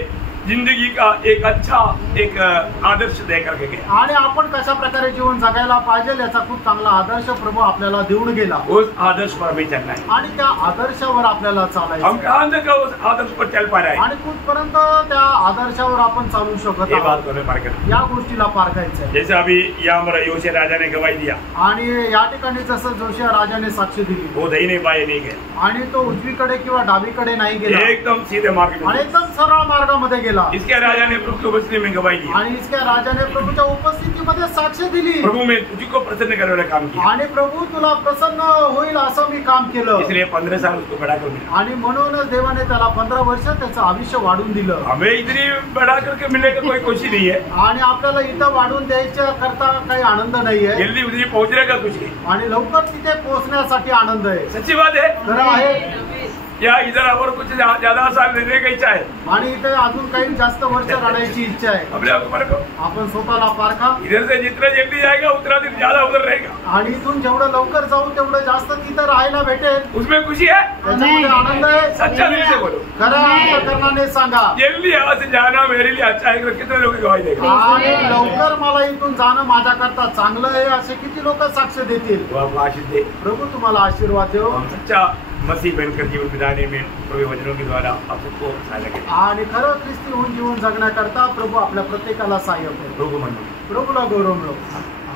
जिंदगी का एक अच्छा एक आदर्श दे करके गया। आणि आपण कशा प्रकारे जीवन जगायला पाहिजे याचा खूप चांगला आदर्श प्रभू आपल्याला देऊन गेला। उस आदर्श पर हमें चलना है आणि त्या आदर्शावर आपल्याला चालायचं। हम कहां तक उस आदर्श पर चल पा रहे हैं आणि कुठपर्यंत त्या आदर्शावर आपण चालू शकत ये बात को हमें पार करना, या गोष्टीला पार करायचं। जैसे अभी यहाँ योशिया राजा ने गवाही दिया आणि या ठिकाणी जसं जोशिया राजाने साक्ष दिली, वो दही नहीं बाय नहीं गया आणि तो उजवीकडे किंवा डावीकडे नाही गेला, एकदम सीधे मार्ग में आणि एकदम सरळ मार्गामध्ये गेला। इसके राजा ने प्रभु की उपस्थिति में गवाही दी आणि इसके राजाने प्रभूच्या उपस्थितीमध्ये साक्ष दिली, प्रभु में तुझको प्रसन्न करने वाला काम किया आणि प्रभू तुला प्रसन्न होईल असं मी काम केलं। इसलिए 15 साल उसको बढ़ा कर मिला आणि म्हणूनच देवाने त्याला 15 वर्ष त्याचं आयुष्य वाढून दिलं। हमें इतनी बढ़ा करके मिलने का कोई खुशी नहीं है आणि आपल्याला इथं वाढून द्यायच्या करता काही आनंद नाहीये, जल्दी उतनी पहुंचने का कुछ नहीं, आणि लवकर तिथे पोहोचण्यासाठी आनंद आहे। सच्ची बात है। खरं आहे। या इधर और कुछ ज्यादा साल रहने का इच्छा है, आणि इथे अजून काही जास्त वर्ष राहण्याची इच्छा आहे। अपने आप को परखो, आपण स्वतःला पारखा। इधर से जितना जल्दी जाएगा उतना दिन ज्यादा उधर रहेगा, आणि इथून जेवढं लवकर जाऊ तेवढं जास्त तिथं राहायला भेटेल, उसमें खुशी है, त्याच्यामध्ये आनंद आहे। सच्चा दिल से बोलो, खरं अंतःकरणाने सांगा। जल्दी यहाँ से जाना मेरे लिए अच्छा है, कितने लोग गवाही देंगे आणि लवकर मला इथून जाणं माझ्याकरता चांगलं आहे असे किती लोक साक्ष देतील। वो आपको आशीष दे, प्रभू तुम्हाला आशीर्वाद देव। हम सच्चा मसीह बनकर जीवन बिताने में प्रभु वचनों के द्वारा आप सबको सहायता करें। आणि खरं ख्रिस्ती होऊन जीवन जगण्याकरता प्रभू आपल्या प्रत्येकाला सहाय्य करेल। प्रभु को मन प्रभूला गौरव मिळो।